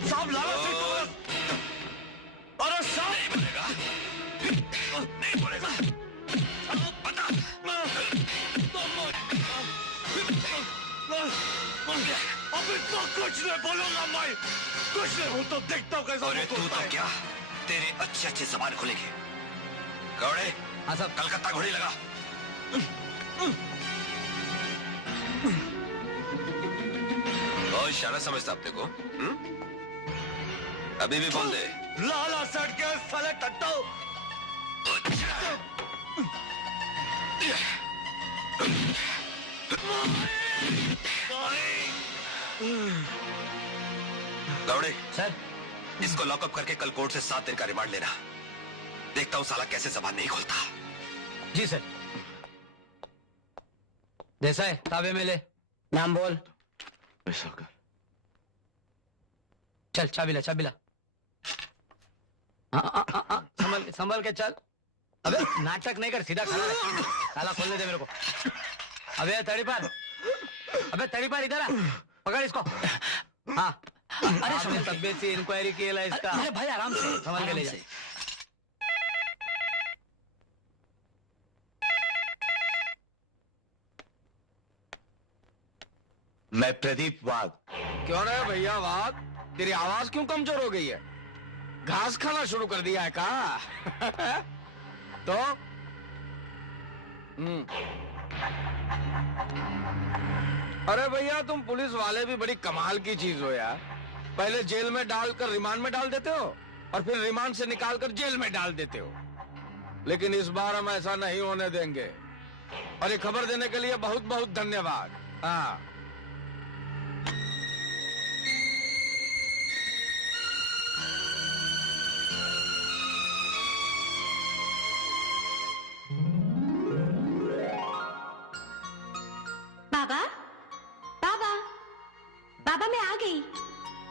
साहब लाला सेठ को, अरे साहब नहीं बोलेगा, नहीं बोलेगा। बता। अभी तो कुछ नहीं बोलूंगा मैं, कुछ नहीं। हूं तो देखता हूँ कैसा। अरे तू तो क्या, तेरे अच्छे अच्छे जबान खुलेंगे। गौड़े, हाँ साहब। कलकत्ता घोड़ी लगा। बहुत इशारा समझता अपने को। अभी भी बोल दे। लाला सेठ के साले टट्टू। गौड़े सर, इसको लॉकअप करके कल कोर्ट से 7 दिन का रिमांड लेना। देखता हूं साला कैसे जबान नहीं खोलता। जी सर। देसाई ताबे में ले, नाम बोल। चल चाबी ला, चाबी ला। संभल संभल के चल। अबे नाटक नहीं कर, सीधा खड़ा रह। ताला खोलने दे मेरे को। अबे तड़ीपार, अबे तड़ीपार इधर आ, पकड़ इसको। हाँ, अरे आपने तबियत से इंक्वायरी किया इसका। अरे भाई आराम से, संभल के ले जा। मैं प्रदीप वाघ। क्यों रे भैया वाघ, तेरी आवाज क्यों कमजोर हो गई है? घास खाना शुरू कर दिया है का? तो अरे भैया तुम पुलिस वाले भी बड़ी कमाल की चीज हो यार। पहले जेल में डालकर रिमांड में डाल देते हो और फिर रिमांड से निकालकर जेल में डाल देते हो। लेकिन इस बार हम ऐसा नहीं होने देंगे। और ये खबर देने के लिए बहुत बहुत धन्यवाद। हाँ, बाबा, बाबा, बाबा मैं आ गई।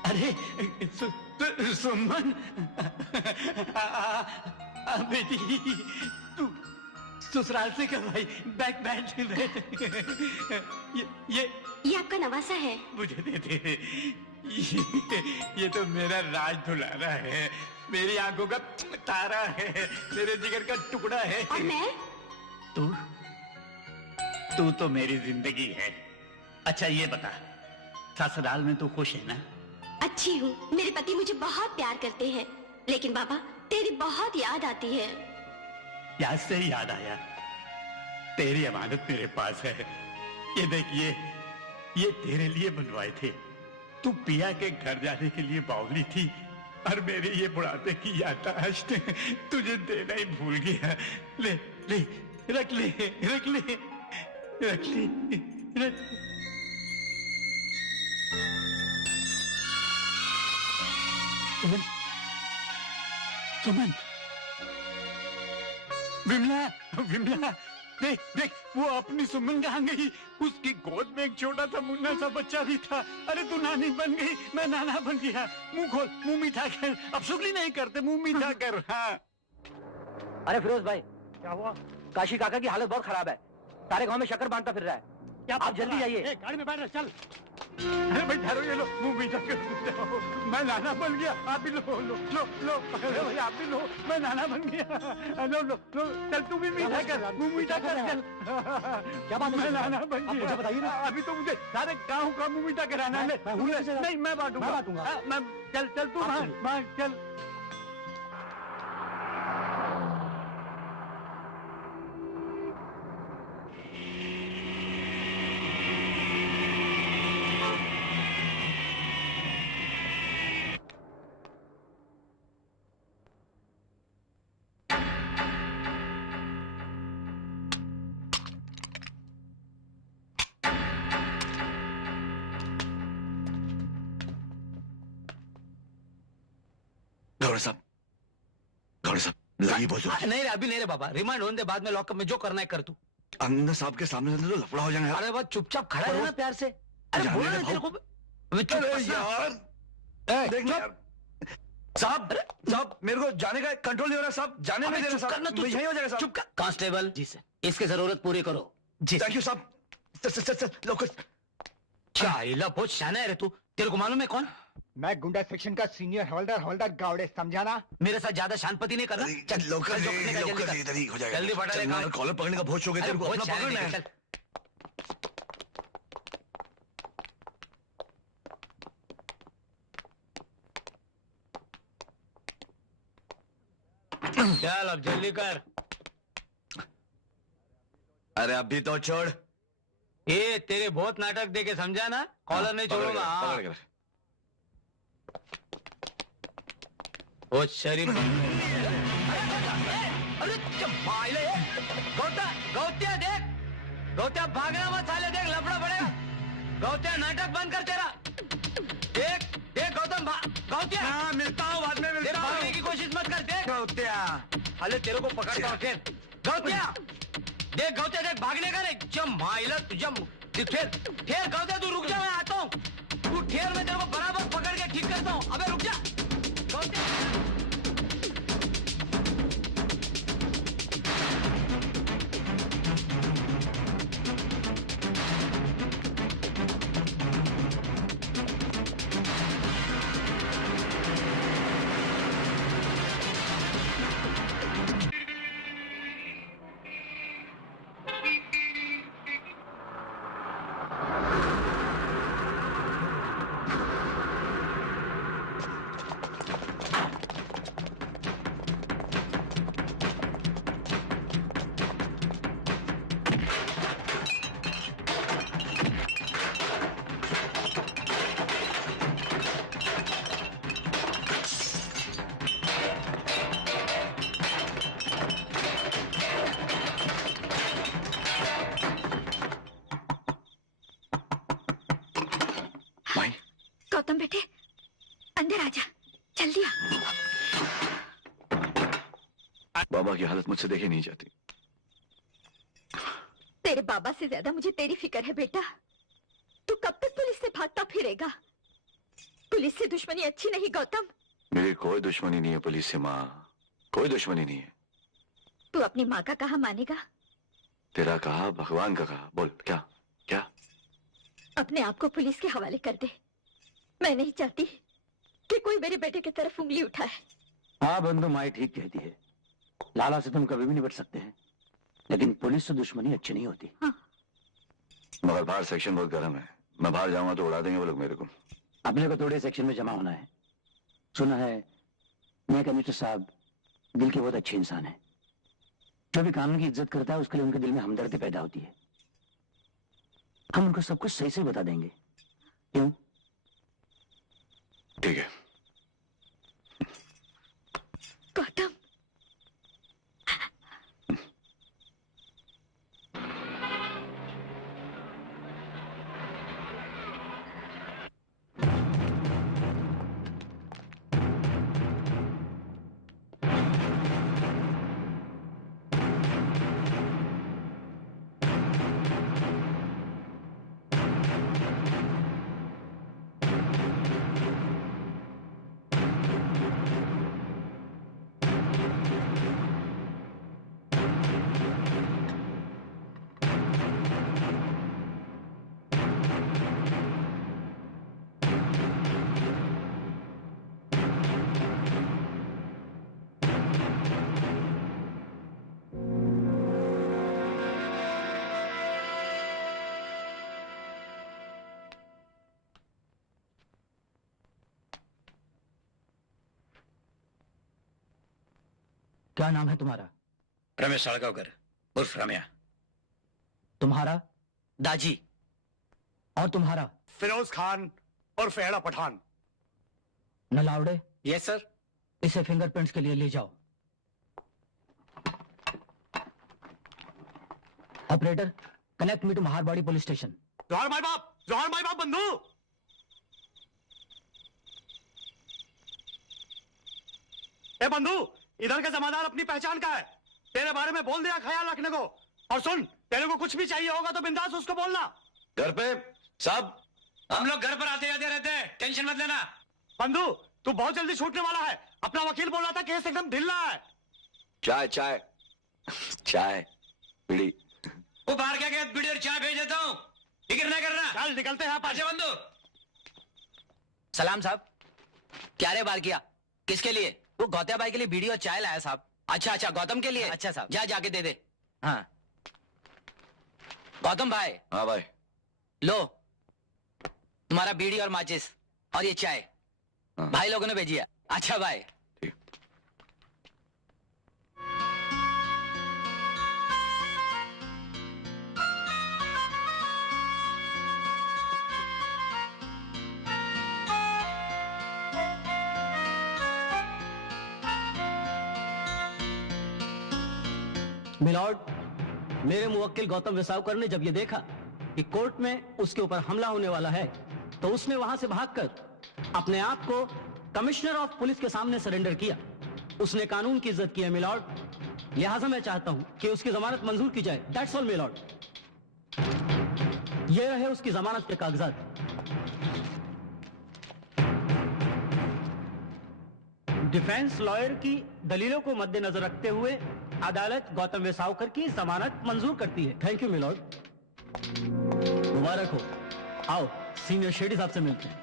अरे सुमन, बेटी तू ससुराल से क्या भाई? बैठ बैठ ये आपका नवासा है। मुझे दे दे। ये तो मेरा राज दुलारा है, मेरी आंखों का तारा है, मेरे जिगर का टुकड़ा है। और मैं? तू तो मेरी जिंदगी है। अच्छा ये बता, ससुराल में तू खुश है ना? अच्छी हूँ, मेरे पति मुझे बहुत प्यार करते हैं, लेकिन बाबा तेरी बहुत याद आती है। याद से ही याद आया, तेरी अमानत मेरे पास है। ये देखिए, ये तेरे लिए बनवाए थे। तू पिया के घर जाने के लिए बावली थी और मेरे ये बुढ़ापे की याददाश्त तुझे देना ही भूल गया। ले ले रख ले रख ले रख ले रख। सुमन सुमन विमला विमला देख देख वो अपनी सुमन कहाँ गई? उसकी गोद में एक छोटा सा मुन्ना सा बच्चा भी था। अरे तू नानी बन गई, मैं नाना बन गया। मुंह खोल, मुंह मीठा कर। अब शुक्ली नहीं करते, मुंह मीठा कर। हाँ। अरे फिरोज भाई, क्या हुआ? काशी काका की हालत बहुत खराब है, सारे गांव में शक्कर बांटता फिर रहा है। क्या आप जल्दी जाइए। गाड़ी में बैठ, चल। अरे भाई ठहरो, ये लो मुंह मीठा कर। मैं नाना बन गया, आप भी लो लो लो लो। अरे भाई आप भी लो, मैं नाना बन गया। लो लो लो, चल तू भी मीठा कर, मुंह मीठा कर। चल क्या बात है? मैं नाना बन गया। मुझे बताइए ना। अभी तो मुझे सारे गाँव का मुंह मीठा कराना है। नहीं मैं बांटूंगा। मैं चल चल तू वहाँ चल। गौड़ साहब लगी बोझो। नहीं रे, अभी नहीं रे बाबा, रिमांड होने दे, बाद में लॉकअप में जो करना है कर तू। अंदर साहब के सामने तो लफड़ा हो जाएगा। अरे बात चुपचाप खड़ा है ना प्यार से। अरे बोला ना तेरे को। यार देख यार साहब, साहब मेरे को जाने का कंट्रोल नहीं हो रहा साहब, जाने नहीं दे रहा साहब। यही हो जाएगा साहब। चुप कर। कांस्टेबल जी सर, इसकी जरूरत पूरी करो। जी थैंक यू साहब। चल चल चल लोग। चाइला बहुत शाना है रे तू। तेरे को मालूम है कौन? मैं गुंडा सेक्शन का सीनियर हवलदार गावड़े, समझाना। मेरे साथ ज्यादा शांतपति नहीं करना। चल लोकल इधर ही हो जाएगा। जल्दी पकड़ ले। कॉलर पकड़ने का बहुत शौक है तेरे को, अपना पकड़ना है। चल अब जल्दी कर। अरे अभी तो छोड़। ये तेरे बहुत नाटक देके समझा ना, कॉलर नहीं छोड़ूंगा। वो शरीफ। अरे गौत्या देख, गौत्या भागना मत साले, देख लफड़ा पड़ेगा। गौत्या नाटक बंद कर तेरा। देख देख गौतम, गौत्या। हाँ मिलता हूँ, बाद में मिलता हूँ। भागने की कोशिश मत कर। देख गौत्या, अरे तेरे को पकड़ता हूँ फिर। गौत्या देख, गौत्या देख, भागने का नहीं। जब माइला तुझे ठेर ठेर। गौत्या तू रुक जा, मैं आता हूँ। तू ठेर, मैं तेरे को बराबर पकड़ के ठीक करता हूँ। अबे रुक जा गौत्या। गौतम बेटे अंदर आजा, जल्दी आ। बाबा की हालत मुझसे देखी नहीं जाती। तेरे बाबा से ज्यादा मुझे तेरी फिक्र है बेटा। तू कब तक पुलिस से भागता फिरेगा? पुलिस से दुश्मनी अच्छी नहीं गौतम। मेरी कोई दुश्मनी नहीं है पुलिस से माँ, कोई दुश्मनी नहीं है। तू अपनी माँ का कहा मानेगा? तेरा कहा, भगवान का कहा। बोल क्या क्या? अपने आप को पुलिस के हवाले कर दे। मैं नहीं चाहती कि कोई मेरे बेटे की तरफ उंगली उठाए। हाँ बंधु, माई ठीक कहती है। लाला से तुम कभी भी नहीं बच सकते हैं, लेकिन पुलिस से दुश्मनी अच्छी नहीं होती। हाँ। मगर बाहर सेक्शन बहुत गर्म है, मैं बाहर जाऊंगा तो उड़ा देंगे वो लोग मेरे को। अपने को थोड़े सेक्शन में जमा होना है। सुना है नए कमिश्नर साहब दिल के बहुत अच्छे इंसान हैं। जो भी कानून की इज्जत करता है उसके लिए उनके दिल में हमदर्दी पैदा होती है। हम उनको सब कुछ सही से बता देंगे। क्यों? ठीक है। गौतम, क्या नाम है तुम्हारा? रमेश साळगावकर उर्फ रम्या। तुम्हारा? दाजी। और तुम्हारा? फिरोज खान और फेड़ा पठान। नलावड़े? Yes sir. इसे फिंगरप्रिंट्स के लिए ले जाओ। Operator, connect me to Maharwadi police station. जोहर माई बाप बंधु। ए बंधु, इधर का जमादार अपनी पहचान का है, तेरे बारे में बोल दिया ख्याल रखने को। और सुन, तेरे को कुछ भी चाहिए होगा तो बिंदास उसको बोलना। घर पे साहब? हम लोग घर पर आते जाते रहते हैं, टेंशन मत लेना। बंधु, तू बहुत जल्दी छूटने वाला है। अपना वकील बोल रहा था केस एकदम ढीला है। चाय चाय चाय बीड़ी। वो बाहर क्या गया, बीड़ी और चाय भेज देता हूँ, फिक्र ना करना। चल निकलते हैं आप। बंधु। सलाम साहब। क्या रे बार किया? किसके लिए? वो गौतिया भाई के लिए बीड़ी और चाय लाया साहब। अच्छा अच्छा, गौतम के लिए? अच्छा साहब, जा जाके दे दे। हाँ गौतम भाई। हाँ भाई। लो तुम्हारा बीड़ी और माचिस और ये चाय। हाँ। भाई लोगों ने भेजी है। अच्छा भाई। मिलॉर्ड, मेरे मुवक्किल गौतम वेसावकर ने जब ये देखा कि कोर्ट में उसके ऊपर हमला होने वाला है तो उसने वहां से भागकर अपने आप को कमिश्नर ऑफ पुलिस के सामने सरेंडर किया। उसने कानून की इज्जत की है मिलॉर्ड, लिहाजा मैं चाहता हूं कि उसकी जमानत मंजूर की जाए। That's all milord. ये रहे उसकी जमानत के कागजात। डिफेंस लॉयर की दलीलों को मद्देनजर रखते हुए अदालत गौतम वेसावकर की जमानत मंजूर करती है। Thank you milord. मुबारक हो। आओ सीनियर शेडी साहब से मिलते हैं।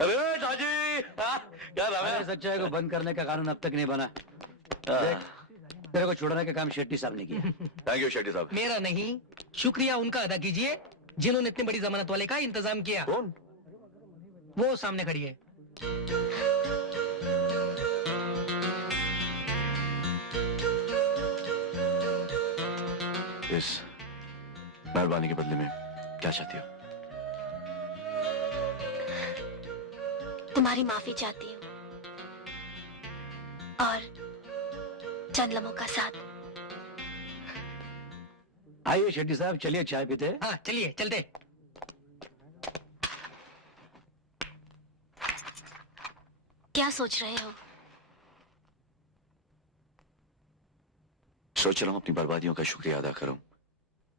अरे दादी, क्या नाम है? सच्चाई को बंद करने का कानून अब तक नहीं बना। देख, तेरे को छोड़ने का काम शेट्टी साहब ने किया। थैंक यू शेट्टी साहब। मेरा नहीं, शुक्रिया उनका अदा कीजिए जिन्होंने इतनी बड़ी जमानत वाले का इंतजाम किया। कौन? वो सामने खड़ी है। इस मेहरबानी के बदले में क्या चाहती हो? तुम्हारी माफी चाहती हूँ और चंद लम्हों का साथ। आइए शेट्टी साहब, चलिए चाय पीते हैं। हाँ चलिए चलते। क्या सोच रहे हो? सोच रहा हूं अपनी बर्बादियों का शुक्रिया अदा करूं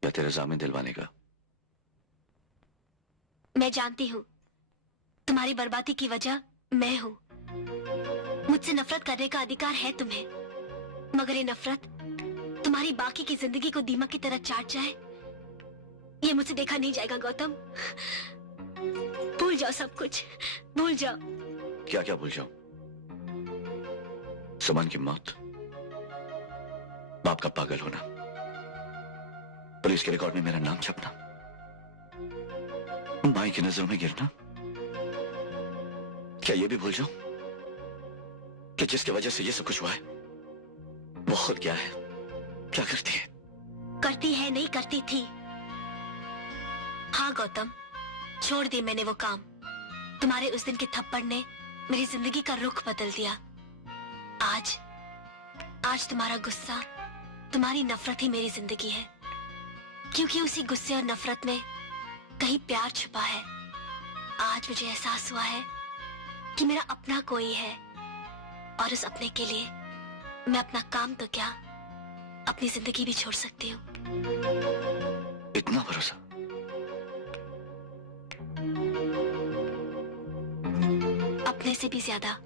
या तेरे जामिन दिलवाने का। मैं जानती हूँ तुम्हारी बर्बादी की वजह मैं हूँ। मुझसे नफरत करने का अधिकार है तुम्हें, मगर ये नफरत तुम्हारी बाकी की जिंदगी को दीमक की तरह चाट जाए, ये मुझसे देखा नहीं जाएगा गौतम। भूल जाओ सब कुछ, भूल जाओ। क्या क्या भूल जाऊं? सुमन की मौत, बाप का पागल होना, पुलिस के रिकॉर्ड में मेरा नाम छपना, माई की नजरों में गिरना, क्या ये भी भूल जाऊं कि जिसकी वजह से ये सब कुछ हुआ है बहुत क्या है, क्या करती है? करती है नहीं करती थी। हाँ गौतम, छोड़ दी मैंने वो काम। तुम्हारे उस दिन के थप्पड़ ने मेरी जिंदगी का रुख बदल दिया। आज तुम्हारा गुस्सा, तुम्हारी नफरत ही मेरी जिंदगी है, क्योंकि उसी गुस्से और नफरत में कहीं प्यार छुपा है। आज मुझे एहसास हुआ है कि मेरा अपना कोई है, और उस अपने के लिए मैं अपना काम तो क्या, अपनी जिंदगी भी छोड़ सकती हूँ। इतना भरोसा? अपने से भी ज्यादा।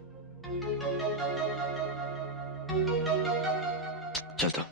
चलता।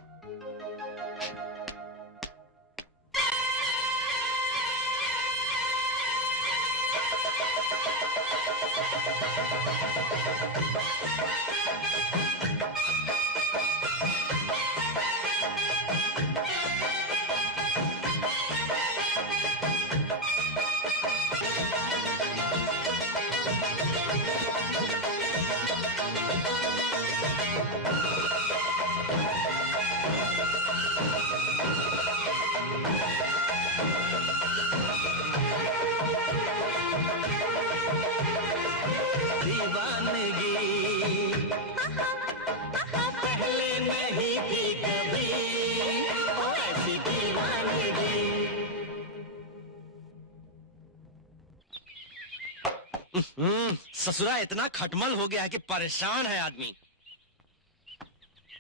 ससुरा इतना खटमल हो गया है कि परेशान है आदमी।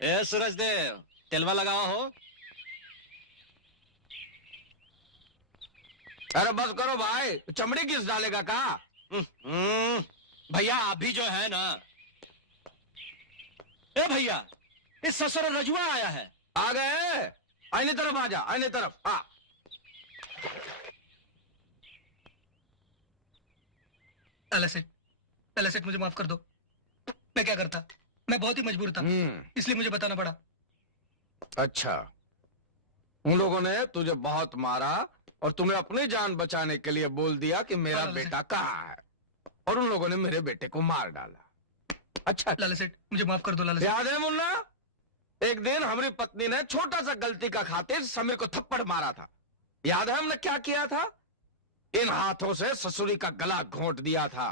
ए सूरज देव, तेलवा लगाओ हो। अरे बस करो भाई, चमड़ी किस डालेगा का? भैया अभी जो है ना, ए भैया, इस ससुर रजुआ आया है। आ गए? आईने तरफ आ जा, आईने तरफ आ। लाला सेठ मुझे माफ कर दो। मैं क्या करता, मैं बहुत ही मजबूर था, इसलिए मुझे बताना पड़ा। अच्छा, उन लोगों ने तुझे बहुत मारा और तुम्हें अपनी जान बचाने के लिए बोल दिया कि मेरा बेटा कहाँ है, और उन लोगों ने मेरे बेटे को मार डाला। अच्छा लाला सेठ मुझे माफ कर दो। लाला सेठ, याद है मुन्ना, एक दिन हमारी पत्नी ने छोटा सा गलती का खातिर समीर को थप्पड़ मारा था। याद है हमने क्या किया था? इन हाथों से ससुरी का गला घोंट दिया था,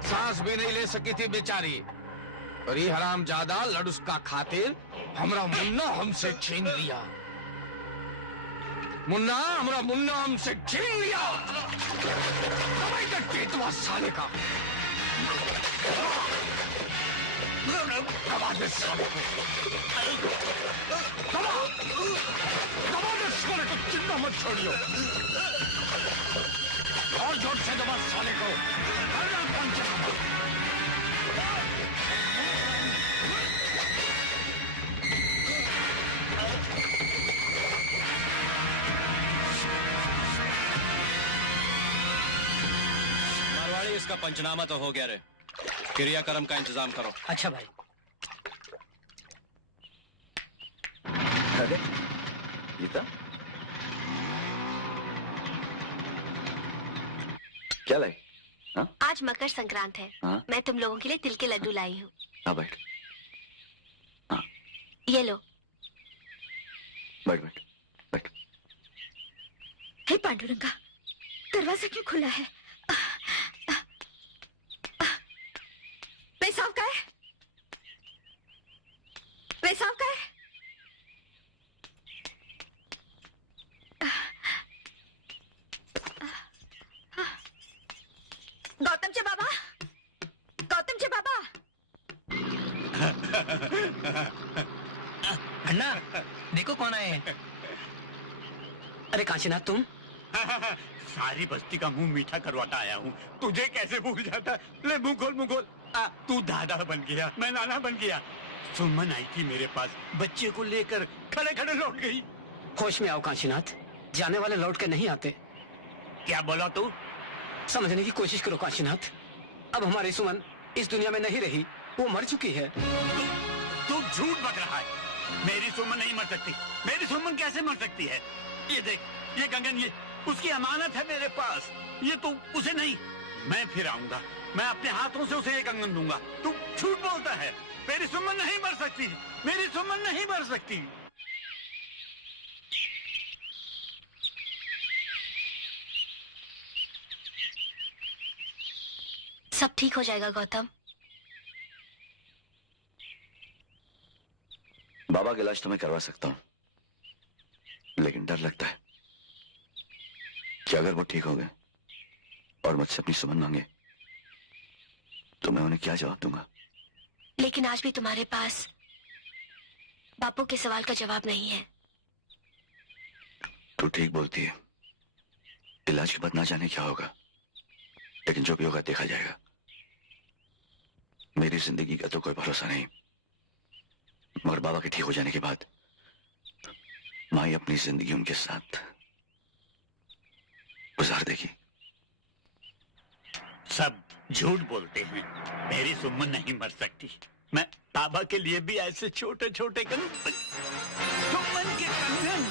सांस भी नहीं ले सकी थी बेचारी। और ये हरामजादा लड़ुस्का खातिर हमरा मुन्ना हमसे छीन लिया। मुन्ना, हमरा मुन्ना हमसे छीन लिया। दवाई का टेटवा साले का। दबा दे साले को, दबा दे साले को, चिंता मत छोड़ियो। और जोर से दबा साले को। मारवाड़ी, इसका पंचनामा तो हो गया रे, क्रियाक्रम का इंतजाम करो। अच्छा भाई। अरे गीता, क्या लाई? आज मकर संक्रांत है। हाँ? मैं तुम लोगों के लिए तिल के लड्डू लाई हूँ। हाँ बैठ, ये लो। बैठ बैठ बैठ। हे पांडुरंगा, दरवाजा क्यों खुला है? पेशाब का है? पेशाब का है? गौतम चे बाबा, गौतम चे बाबा। अन्ना, देखो कौन आए हैं। अरे काशीनाथ तुम? सारी बस्ती का मुंह मीठा करवाता आया हूँ, तुझे कैसे भूल जाता? ले मुंह खोल, मुंह खोल। तू दादा बन गया, मैं नाना बन गया। सुमन आई थी मेरे पास, बच्चे को लेकर खड़े खड़े लौट गई। होश में आओ काशीनाथ, जाने वाले लौट के नहीं आते। क्या बोला तू? समझने की कोशिश करो काशीनाथ, अब हमारी सुमन इस दुनिया में नहीं रही, वो मर चुकी है। तू झूठ बक रहा है, मेरी सुमन नहीं मर सकती। मेरी सुमन कैसे मर सकती है? ये देख, ये कंगन, ये उसकी अमानत है मेरे पास, ये तू उसे नहीं। मैं फिर आऊंगा, मैं अपने हाथों से उसे ये कंगन दूंगा। तू झूठ बोलता है, मेरी सुमन नहीं मर सकती। मेरी सुमन नहीं मर सकती। सब ठीक हो जाएगा गौतम। बाबा का इलाज तो मैं करवा सकता हूं, लेकिन डर लगता है कि अगर वो ठीक हो गए और मुझसे अपनी सुमन मांगे तो मैं उन्हें क्या जवाब दूंगा। लेकिन आज भी तुम्हारे पास बापू के सवाल का जवाब नहीं है। तू ठीक बोलती है, इलाज के बाद ना जाने क्या होगा, लेकिन जो भी होगा देखा जाएगा। मेरी जिंदगी का तो कोई भरोसा नहीं, मगर बाबा के ठीक हो जाने के बाद माई अपनी जिंदगी उनके साथ गुजार देगी। सब झूठ बोलते हैं, मेरी सुमन नहीं मर सकती। मैं बाबा के लिए भी ऐसे छोटे छोटे कदम सुमन के कंगन।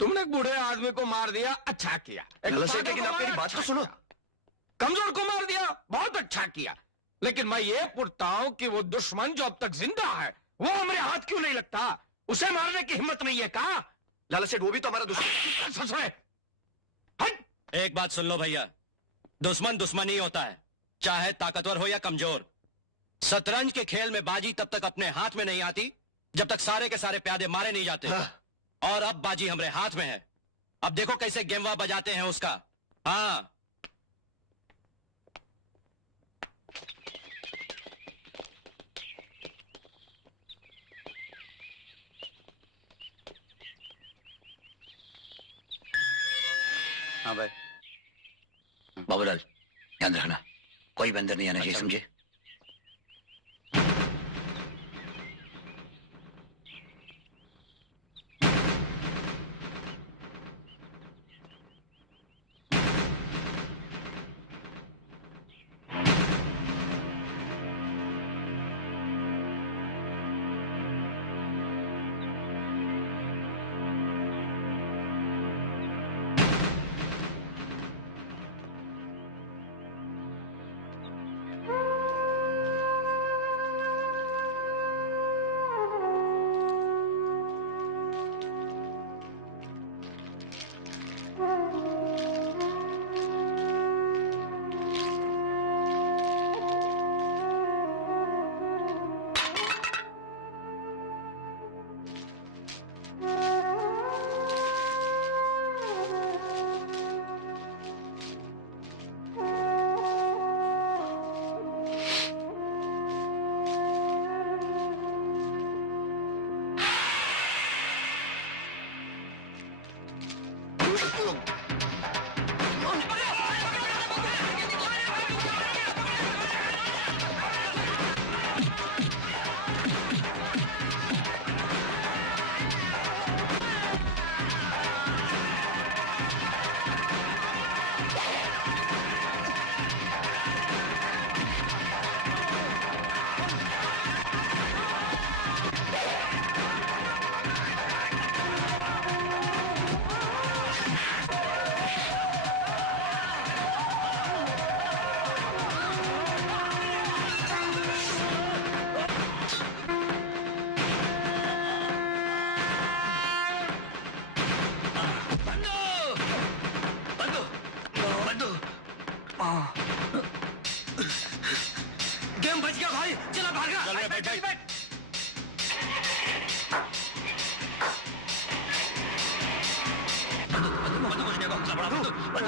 तुमने एक बूढ़े आदमी को मार दिया, अच्छा किया। लेकिन आप मेरी बात तो सुनो। कमजोर को मार दिया, बहुत अच्छा किया। लेकिन मैं ये पूछता हूं कि वो दुश्मन जो अब तक जिंदा है वो हमारे हाथ क्यों नहीं लगता? उसे मारने की हिम्मत नहीं है का? लाला सेठ वो भी तो हमारा दुश्मन। एक बात सुन लो भैया, दुश्मन दुश्मन ही होता है, चाहे ताकतवर हो या कमजोर। शतरंज के खेल में बाजी तब तक अपने हाथ में नहीं आती जब तक सारे के सारे प्यादे मारे नहीं जाते। और अब बाजी हमारे हाथ में है, अब देखो कैसे गेमवा बजाते हैं उसका। हाँ हाँ भाई। बाबूलाल ध्यान रखना, कोई बंदर नहीं आना चाहिए, समझे?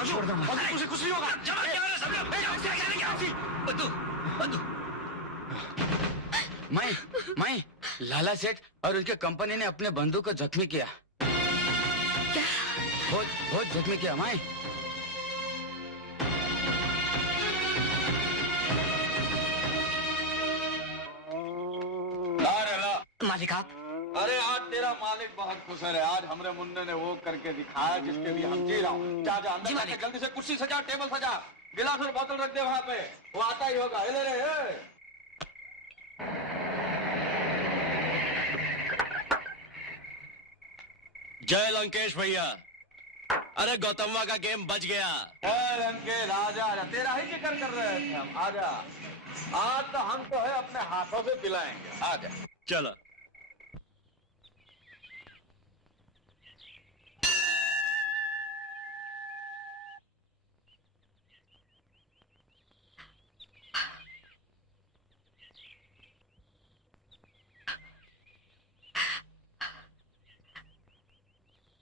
तुझे कुछ नहीं होगा। मैं लाला सेठ और उनके कंपनी ने अपने बंधु को जख्मी किया। क्या? बहुत जख्मी किया मैं। मालिक आप? अरे आज तेरा मालिक बहुत खुश है। आज हमरे मुन्ने ने वो करके दिखाया जिसके लिए हम जी रहा हूँ। जा जा अंदर जाके जल्दी से कुर्सी सजा, टेबल सजा, गिलास और बोतल रख दे वहाँ पे। वो आता ही होगा। ले रे। जय लंकेश भैया। अरे गौतमवा का गेम बच गया। लंकेश आजा, तेरा ही जिक्र कर रहे थे हम। आजा, आज तो हम तो है अपने हाथों से पिलाएंगे। आजा चलो।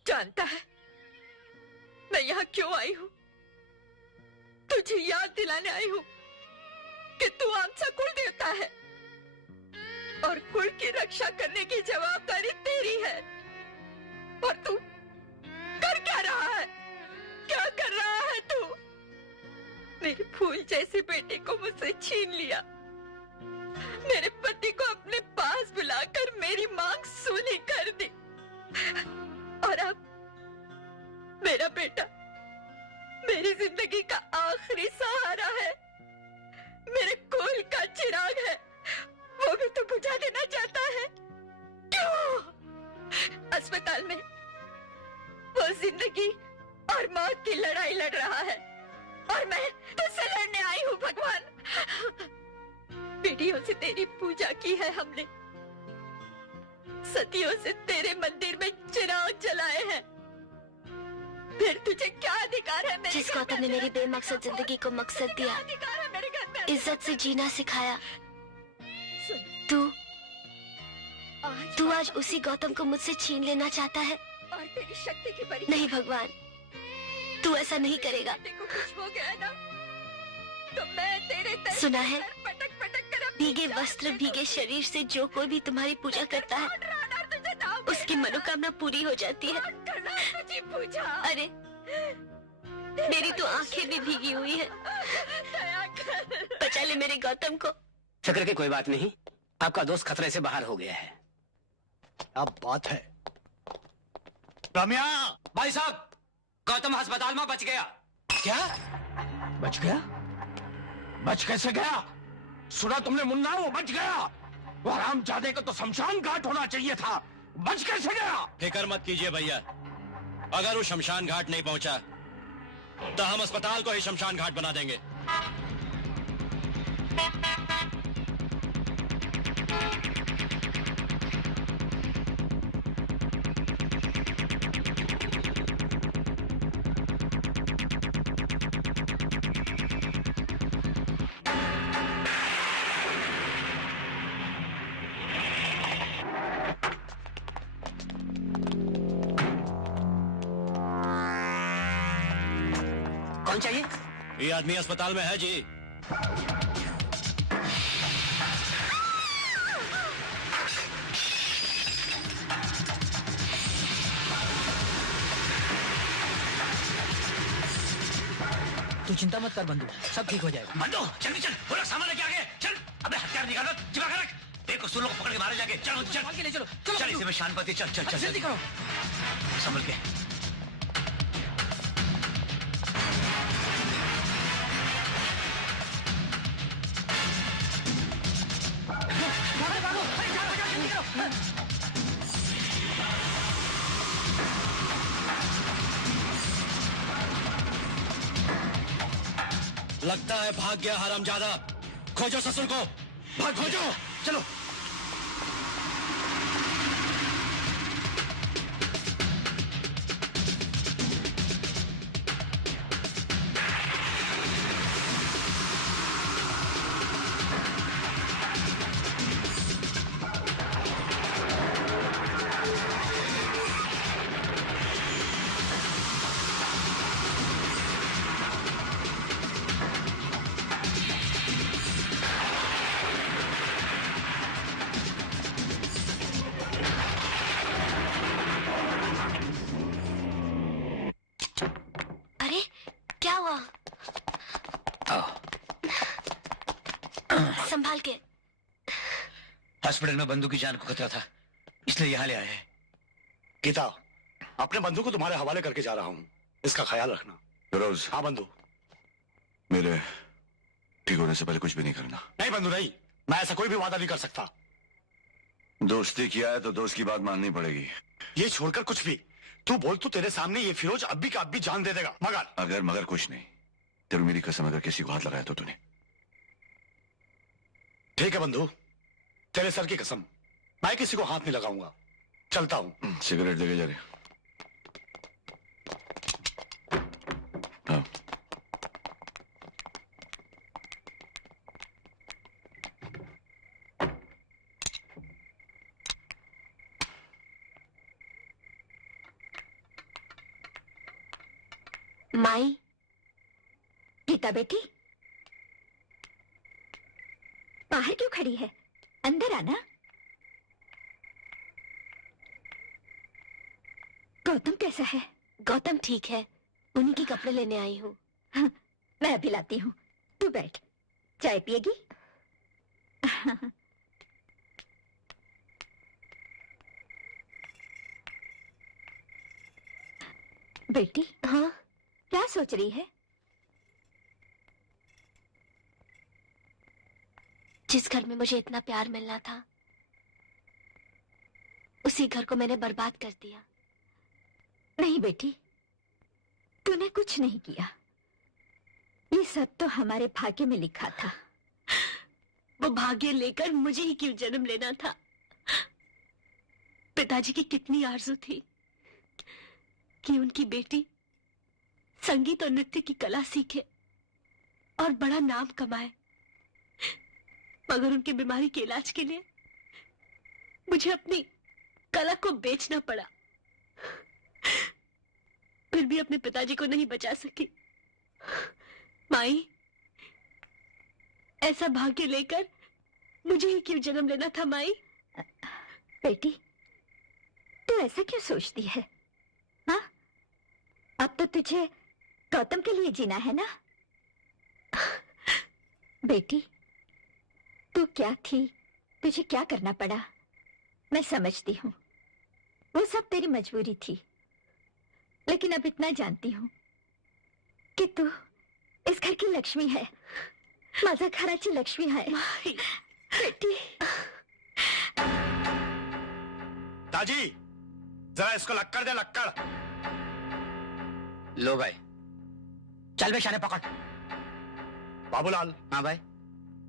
जानता है मैं यहाँ क्यों आई हूँ? तुझे याद दिलाने आई हूँ कि तू आमचा कुल देवता है और कुल की रक्षा करने की जवाबदारी तेरी है। और तू कर क्या रहा है? क्या कर रहा है तू? मेरे फूल जैसे बेटे को मुझसे छीन लिया। मेरे पति को अपने पास बुलाकर मेरी मांग सूनी कर दी। और अब मेरा बेटा मेरी जिंदगी का आखिरी सहारा है, मेरे कुल का चिराग है, वो भी तो बुझा देना चाहता है। क्यों? अस्पताल में वो जिंदगी और मौत की लड़ाई लड़ रहा है और मैं तुझसे लड़ने आई हूँ। भगवान, पीढ़ियों से तेरी पूजा की है हमने, सदियों से तेरे मंदिर में चिराग जलाए हैं, फिर तुझे क्या अधिकार है? जिस गौतम ने मेरी बेमकसद जिंदगी को मकसद दिया, इज्जत से जीना सिखाया, तू आज उसी गौतम को मुझसे छीन लेना चाहता है। और तेरी शक्ति की परीक्षा। नहीं भगवान, तू ऐसा नहीं करेगा। कुछ हो गया ना तो मैं तेरे सुना है, पटक पटक कर भीगे वस्त्र भीगे शरीर से जो कोई भी तुम्हारी पूजा करता है उसकी मनोकामना पूरी हो जाती है। अरे मेरी तो आंखें भी भीगी हुई है। बचा ले मेरे गौतम को। फिक्र की कोई बात नहीं, आपका दोस्त खतरे से बाहर हो गया है। अब बात है रम्या भाई साहब, गौतम अस्पताल में बच गया। क्या बच गया? बच कैसे गया? सुना तुमने मुन्ना? वो बच गया। वो हरामजादे को तो शमशान घाट होना चाहिए था, बच कैसे गया? फिक्र मत कीजिए भैया, अगर वो शमशान घाट नहीं पहुंचा तो हम अस्पताल को ही शमशान घाट बना देंगे। कौन चाहिए? ये आदमी अस्पताल में है जी। तू चिंता मत कर बंधु, सब ठीक हो जाएगा। बंधु जल्दी चल, पूरा सामान लेके आगे चल। अबे हथियार निकालो, चिपका कर रख। देखो सुन लोग पकड़ के मारे जाके। चलो चल ले चलो चल, इसे में शानपति। चल चल चल जल्दी करो, संभल के। लगता है भाग गया हरामजादा। खोजो ससुर को, भाग खोजो। चलो संभाल के। हॉस्पिटल में बंधु की जान को खतरा था, इसलिए यहाँ ले आए हैं। गीता, अपने बंधु को तुम्हारे हवाले करके जा रहा हूँ, इसका ख्याल रखना। फिरोज। हाँ बंधु। मेरे ठीक होने से पहले कुछ भी नहीं करना। नहीं बंधु नहीं, मैं ऐसा कोई भी वादा नहीं कर सकता। दोस्ती किया है तो दोस्त की बात माननी पड़ेगी। ये छोड़कर कुछ भी तू बोल, तू तेरे सामने ये फिरोज अब भी का अब भी जान दे देगा। मगर कुछ नहीं। तेरे मेरी कसम, अगर किसी को हाथ लगाया तो तूने। ठीक है बंधु, तेरे सर की कसम, मैं किसी को हाथ नहीं लगाऊंगा। चलता हूँ। सिगरेट लेके जा रहे। हाँ। माई, गीता बेटी, बाहर क्यों खड़ी है? अंदर आना। गौतम कैसा है? गौतम ठीक है, उन्हीं के कपड़े लेने आई हूँ। हाँ, मैं अभी लाती हूँ, तू बैठ। चाय पिएगी? बेटी। हाँ? क्या सोच रही है? जिस घर में मुझे इतना प्यार मिलना था, उसी घर को मैंने बर्बाद कर दिया। नहीं बेटी, तूने कुछ नहीं किया। ये सब तो हमारे भाग्य में लिखा था। वो भाग्य लेकर मुझे ही क्यों जन्म लेना था? पिताजी की कितनी आरज़ू थी कि उनकी बेटी संगीत और नृत्य की कला सीखे और बड़ा नाम कमाए, मगर उनकी बीमारी के इलाज के लिए मुझे अपनी कला को बेचना पड़ा। फिर भी अपने पिताजी को नहीं बचा सकी। माई, ऐसा भाग्य लेकर मुझे ही क्यों जन्म लेना था? माई बेटी, तू ऐसा क्यों सोचती है? हाँ, अब तो तुझे गौतम के लिए जीना है ना? बेटी, तू क्या थी, तुझे क्या करना पड़ा, मैं समझती हूँ। वो सब तेरी मजबूरी थी, लेकिन अब इतना जानती हूँ कि तू इस घर की लक्ष्मी है, माझा घराची लक्ष्मी है। बेटी। ताजी, जरा इसको लक्कड़ दे, लक्कड़। लो भाई, चल बे शाने पकड़। बाबूलाल। हाँ भाई।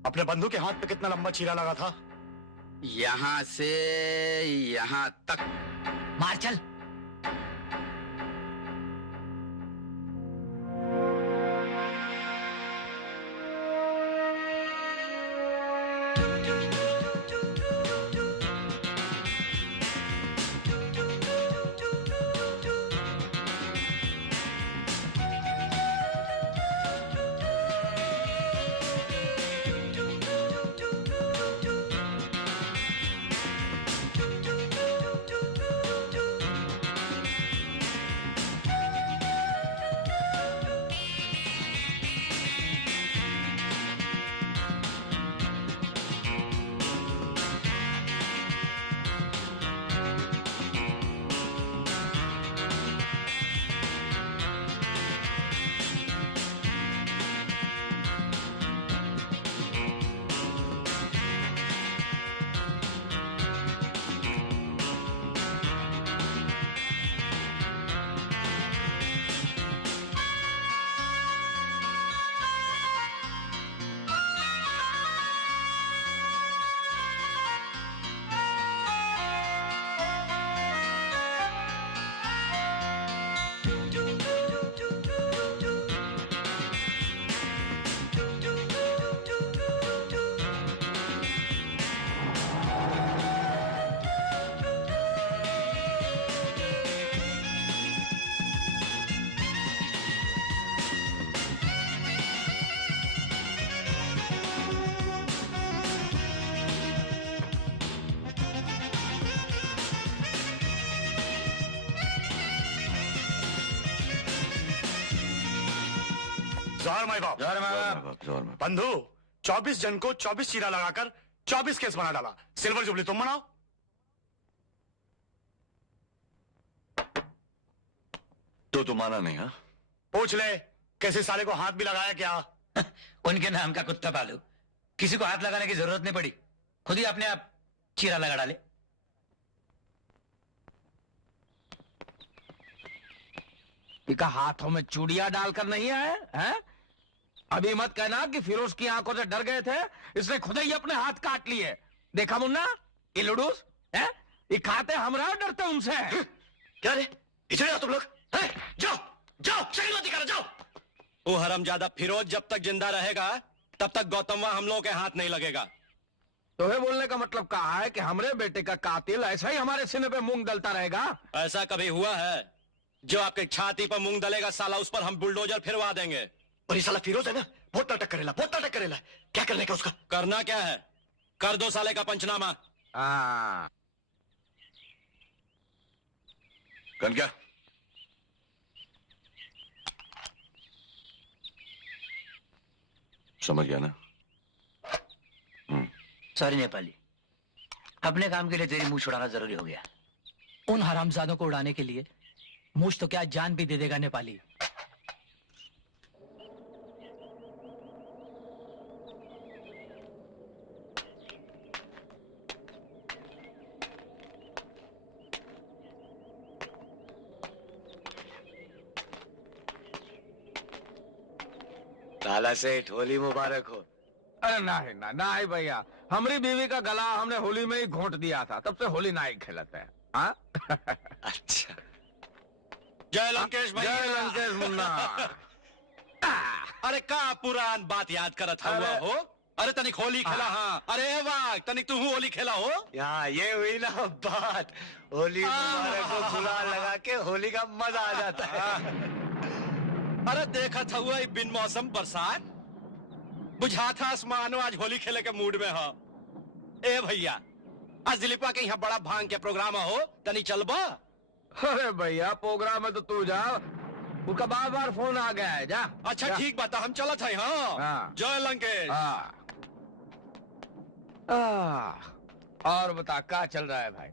अपने बंधु के हाथ पे कितना लंबा चीरा लगा था? यहां से यहां तक। मार चल। जोहर माई बाप। जोहर माई बाप। बंधु, 24 जन को 24 चीरा लगाकर 24 केस बना डाला। सिल्वर जुबली तुम मनाओ। तो तुम माना नहीं? हाँ, पूछ ले कैसे साले को हाथ भी लगाया क्या? उनके नाम का कुत्ता पालू, किसी को हाथ लगाने की जरूरत नहीं पड़ी, खुद ही अपने आप चीरा लगा डाले। इका हाथों में चूड़ियां डालकर नहीं आए हैं? अभी मत कहना कि फिरोज की आंखों से डर गए थे, इसने खुद ही अपने हाथ काट लिए। देखा मुन्ना, ये लुडूस है, ये खाते हमरा डरते उनसे। क्या रे इधर आओ तुम लोग, जाओ जाओ शक्लवती करो जाओ। वो हरामजादा फिरोज जब तक जिंदा रहेगा तब तक गौतम वहां हम लोगों के हाथ नहीं लगेगा। तुम्हें बोलने का मतलब कहा है कि हमारे बेटे का कातिल ऐसा ही हमारे सीने पे मूंग डलता रहेगा? ऐसा कभी हुआ है? जो आपके छाती पर मूंग डलेगा साला उस पर हम बुलडोजर फिरवा देंगे। और ये साला फिरोज है ना, बहुत नाटक करेला, बहुत नाटक करेला। क्या करने का उसका? करना क्या है, कर दो साले का पंचनामा। कनक्या, समझ गया ना? सॉरी नेपाली, अपने काम के लिए तेरी मुंह छुड़ाना जरूरी हो गया। उन हरामजादों को उड़ाने के लिए मुझ तो क्या जान भी दे देगा नेपाली। लाला सेठ, होली मुबारक हो। अरे नहीं ना नहीं भैया, हमारी बीवी का गला हमने होली में ही घोंट दिया था, तब से होली ना ही खेलते हैं। हाँ? अच्छा, जय लंकेश भैया। जय लंकेश मुन्ना। अरे का पुरान बात याद करत हुआ हो? अरे तनिक होली खेला। हाँ, अरे वाह, तनिक तू होली खेला हो? यहाँ ये हुई ना बात, होली मुबारक को गुलाल लगा के होली का मजा आ जाता है। अरे देखा था हुआ बिन मौसम बरसात, बुझा था आसमानो आज होली खेले के मूड में हो। ए भैया, आज दिलीपा के यहाँ बड़ा भांग के प्रोग्राम हो, तनी चलबा? अरे भैया प्रोग्राम है तो तू जा, उनका बार बार फोन आ गया है, जा। अच्छा ठीक बात है, हम चलत है। हाँ, जय लंकेश। और बता क्या चल रहा है भाई?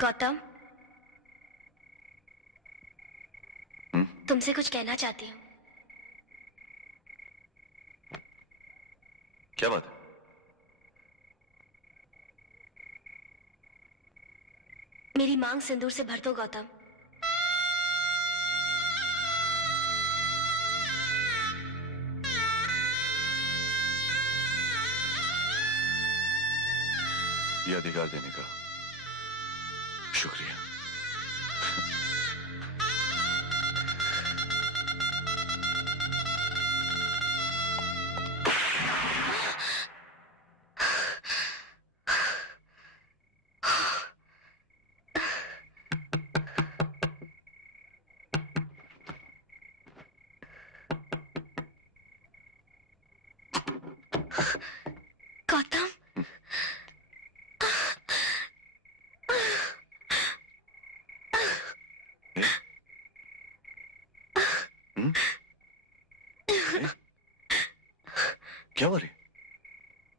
गौतम, तुमसे कुछ कहना चाहती हूँ। क्या बात है? मेरी मांग सिंदूर से भर दो गौतम। ये अधिकार देने का शुक्रिया। गौतम, क्या हो रही?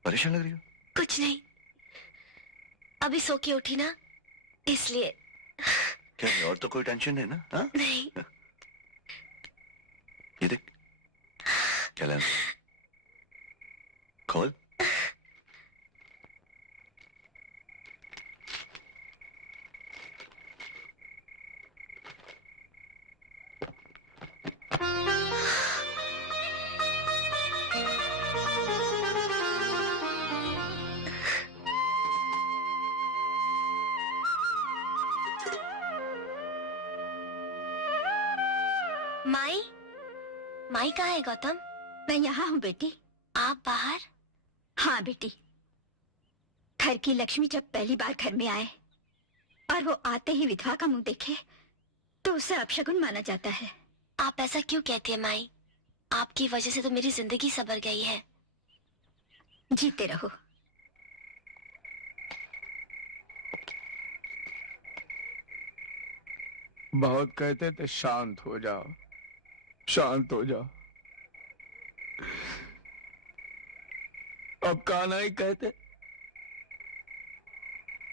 परेशान लग रही हो? कुछ नहीं, अभी सो के उठी ना, इसलिए। क्या है, और तो कोई टेंशन है ना? हाँ? नहीं। ये देख, क्या लेना? खोल। माई, माई कहाँ है गौतम? मैं यहाँ हूँ बेटी। आप बाहर? हाँ बेटी, घर की लक्ष्मी जब पहली बार घर में आए और वो आते ही विधवा का मुंह देखे तो उसे अपशगुन माना जाता है। आप ऐसा क्यों कहती है माई? आपकी वजह से तो मेरी जिंदगी संवर गई है। जीते रहो। बहुत कहते थे शांत हो जाओ, शांत हो जाओ। अब कान्हा ही कहते,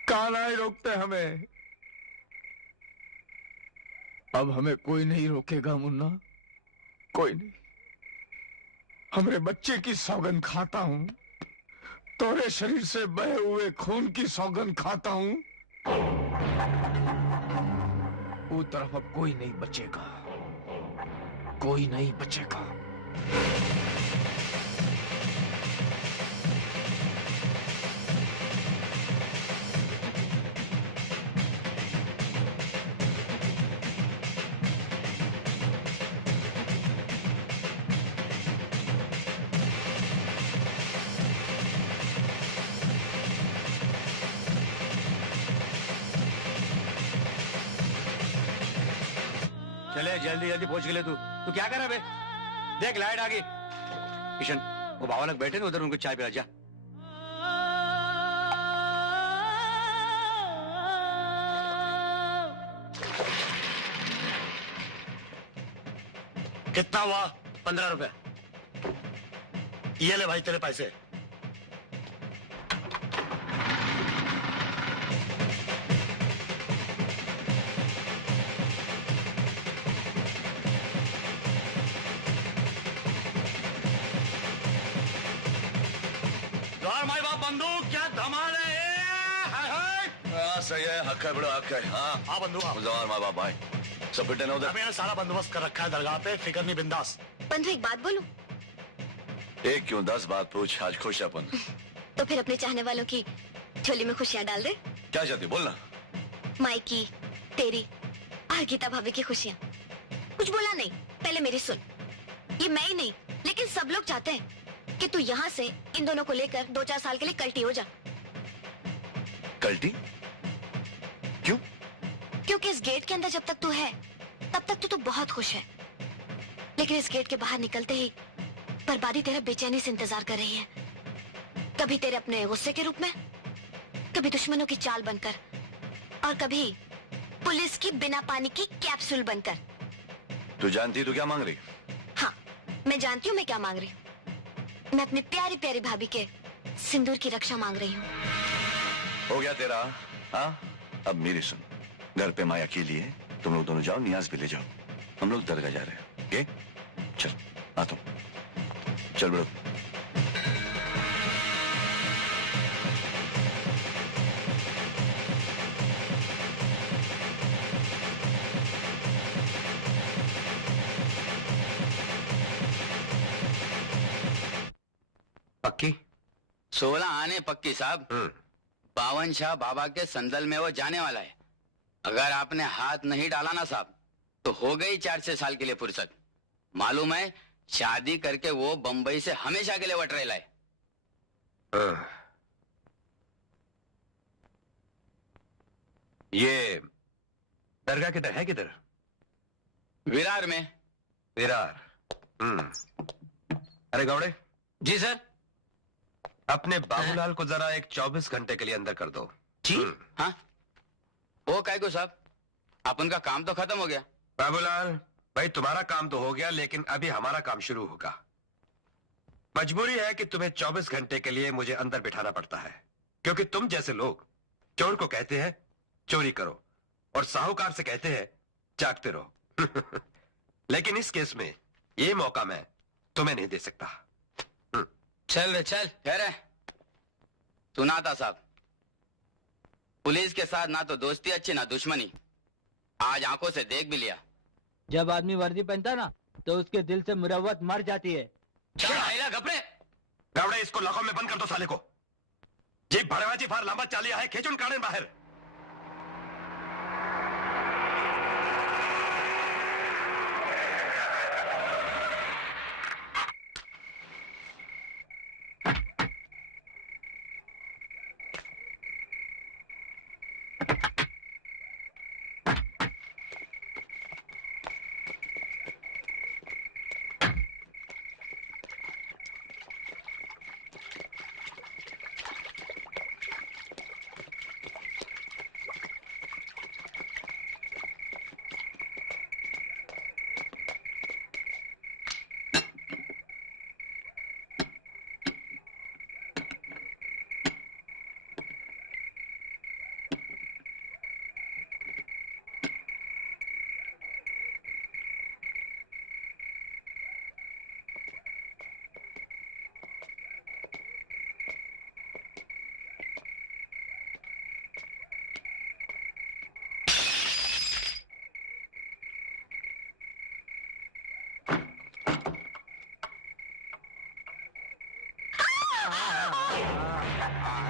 कान्हा ही रोकते हमें। अब हमें कोई नहीं रोकेगा मुन्ना, कोई नहीं। हमरे बच्चे की सौगंध खाता हूं, तोरे शरीर से बहे हुए खून की सौगंध खाता हूं। वो तरफ अब कोई नहीं बचेगा, कोई नहीं बचेगा। चले जल्दी जल्दी पहुंच के ले। तू क्या कर रहा है बे? देख लाइट आ गई। किशन, वो बाबा लोग बैठे ना उधर, उनको चाय पिला जा। कितना हुआ? 15 रुपए। ये ले भाई तेरे पैसे। माई बाप बंदूक, क्या धमाल है? हाँ सही है, हक है बड़ा हक है। हाँ बंदूक जवान माँ बाप भाई सब बेटे ना उधर। मैंने सारा बंदोबस्त कर रखा है दरगाह पे, फिक्र नहीं, बिंदास। बंधु एक बात बोलूं? एक क्यों 10 बात पूछ, आज खुश है अपन। तो फिर अपने चाहने वालों की झोली में खुशियां डाल दे। क्या चाहती बोलना? माई की, तेरी और गीता भाभी की खुशियां। कुछ बोला नहीं, पहले मेरी सुन। ये मैं ही नहीं, लेकिन सब लोग चाहते हैं कि तू यहाँ से इन दोनों को लेकर 2-4 साल के लिए कल्टी हो जा। कल्टी? क्यों? क्योंकि इस गेट के अंदर जब तक तू है तब तक तो बहुत खुश है, लेकिन इस गेट के बाहर निकलते ही बर्बादी तेरा बेचैनी से इंतजार कर रही है। कभी तेरे अपने गुस्से के रूप में, कभी दुश्मनों की चाल बनकर, और कभी पुलिस की बिना पानी की कैप्सूल बनकर। तू जानती तू क्या मांग रही? हाँ, मैं जानती हूँ मैं क्या मांग रही हूँ। मैं अपनी प्यारी प्यारी भाभी के सिंदूर की रक्षा मांग रही हूँ। हो गया तेरा? हाँ, अब मेरी सुन। घर पे माँ अकेली है, तुम लोग दोनों जाओ, नियाज भी ले जाओ। हम लोग दरगाह जा रहे हैं। ओके? चल आता हूँ। चल बड़ो। पक्की? 16 आने पक्की साहब। 52 शाह बाबा के संदल में वो जाने वाला है। अगर आपने हाथ नहीं डाला ना साहब तो हो गई 4-6 साल के लिए फुर्सत। मालूम है, शादी करके वो बंबई से हमेशा के लिए वटरेला है। ये दरगाह किधर है? किधर? विरार में। विरार। अरे गौड़े। जी सर। अपने बाबूलाल को जरा एक 24 घंटे के लिए अंदर कर दो। जी हाँ, वो काय को साहब, अपन का काम तो खत्म हो गया। बाबूलाल भाई, तुम्हारा काम तो हो गया, लेकिन अभी हमारा काम शुरू होगा। मजबूरी है कि तुम्हें 24 घंटे के लिए मुझे अंदर बिठाना पड़ता है, क्योंकि तुम जैसे लोग चोर को कहते हैं चोरी करो और साहूकार से कहते हैं जागते रहो। लेकिन इस केस में ये मौका मैं तुम्हें नहीं दे सकता। चल रे चल। खैर है, सुना था साहब, पुलिस के साथ ना तो दोस्ती अच्छी ना दुश्मनी। आज आंखों से देख भी लिया। जब आदमी वर्दी पहनता ना तो उसके दिल से मुरव्वत मर जाती है। गावड़े, इसको लाखों में बंद कर दो साले को। जीप भड़वाची फार लांबा चालिया है, खेचुन काढ़े बाहर।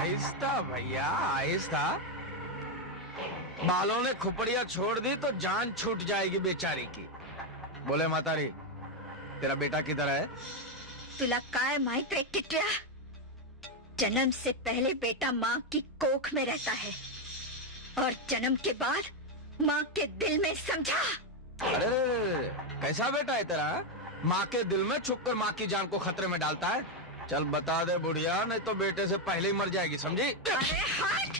आहिस्ता भैया आहिस्ता। बालों ने खुपड़िया छोड़ दी तो जान छूट जाएगी बेचारी की। बोले मातारी, तेरा बेटा किधर है? तुला काय माहित रे टिटिया, जन्म से पहले बेटा माँ की कोख में रहता है और जन्म के बाद माँ के दिल में, समझा? अरे कैसा बेटा है तेरा? माँ के दिल में छुपकर माँ की जान को खतरे में डालता है। चल बता दे बुढ़िया, नहीं तो बेटे से पहले ही मर जाएगी, समझी? अरे हट!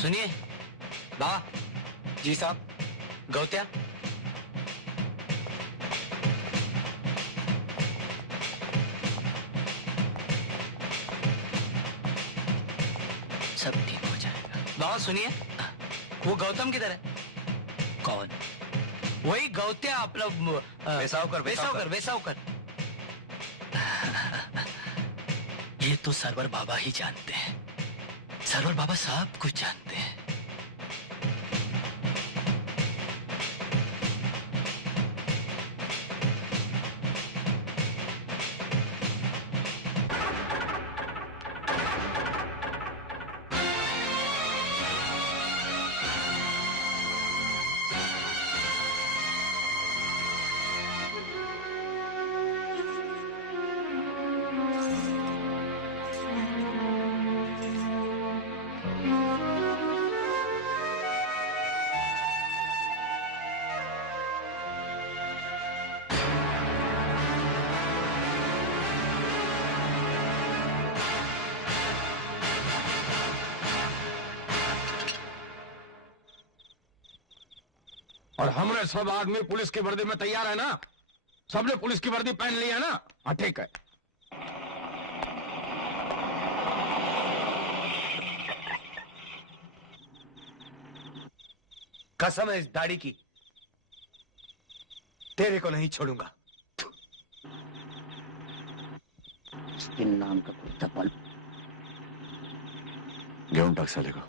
सुनिए बाबा जी साहब। गौत्या सब ठीक हो जाएगा। बाबा सुनिए, वो गौतम किधर है? कौन? वही गौत्या अपना वेसावकर। ये तो सरवर बाबा ही जानते हैं। सरवर बाबा सब कुछ जानते हैं। और हमने सब आदमी पुलिस की वर्दी में तैयार है ना? सबने पुलिस की वर्दी पहन ली है ना? हाँ ठीक है। कसम है इस दाढ़ी की, तेरे को नहीं छोड़ूंगा। नाम का कुत्ता पाल घेऊन टाक साले को।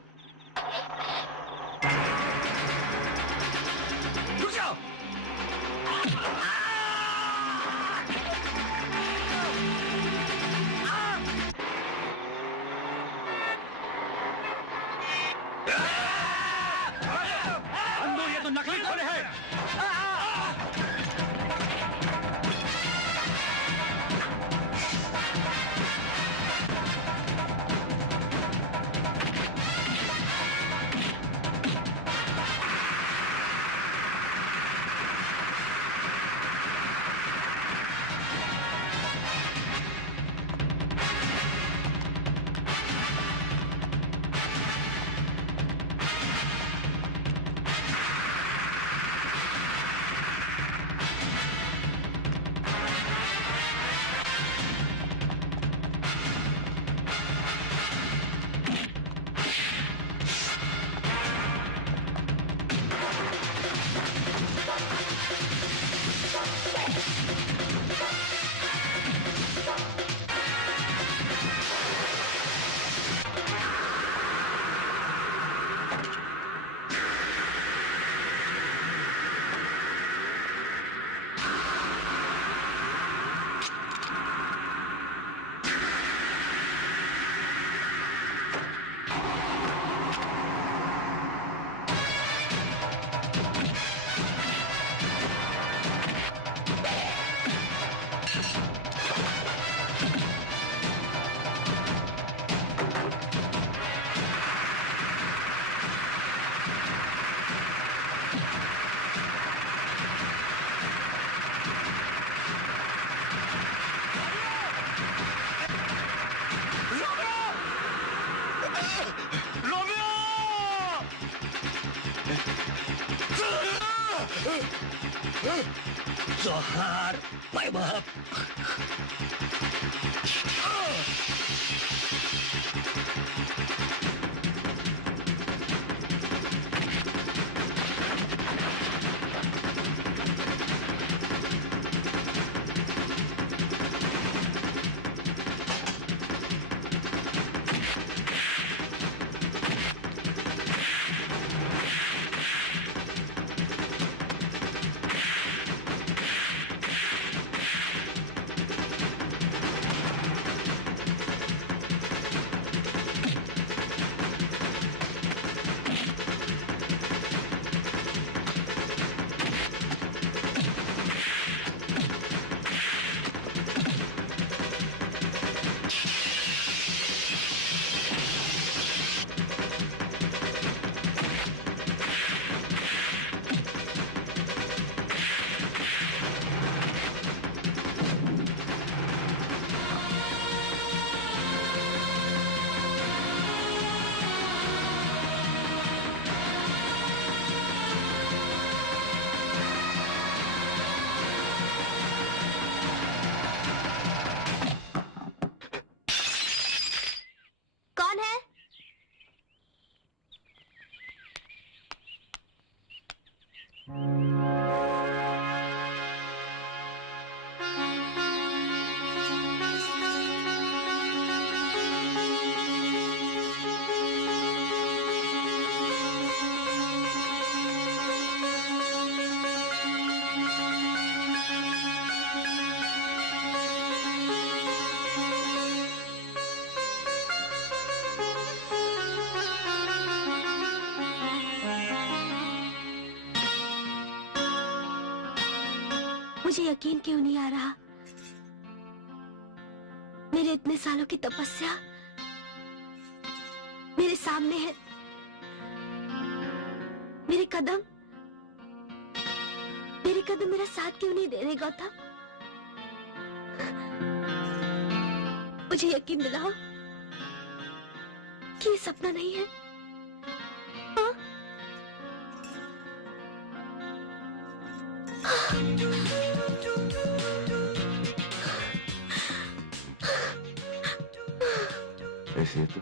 जोहार भाई बाप। मुझे यकीन क्यों नहीं आ रहा, मेरे इतने सालों की तपस्या मेरे सामने है। मेरे कदम मेरा साथ क्यों नहीं दे रहे गौतम? मुझे यकीन दिलाओ कि ये सपना नहीं है। हाँ? ऐसे तो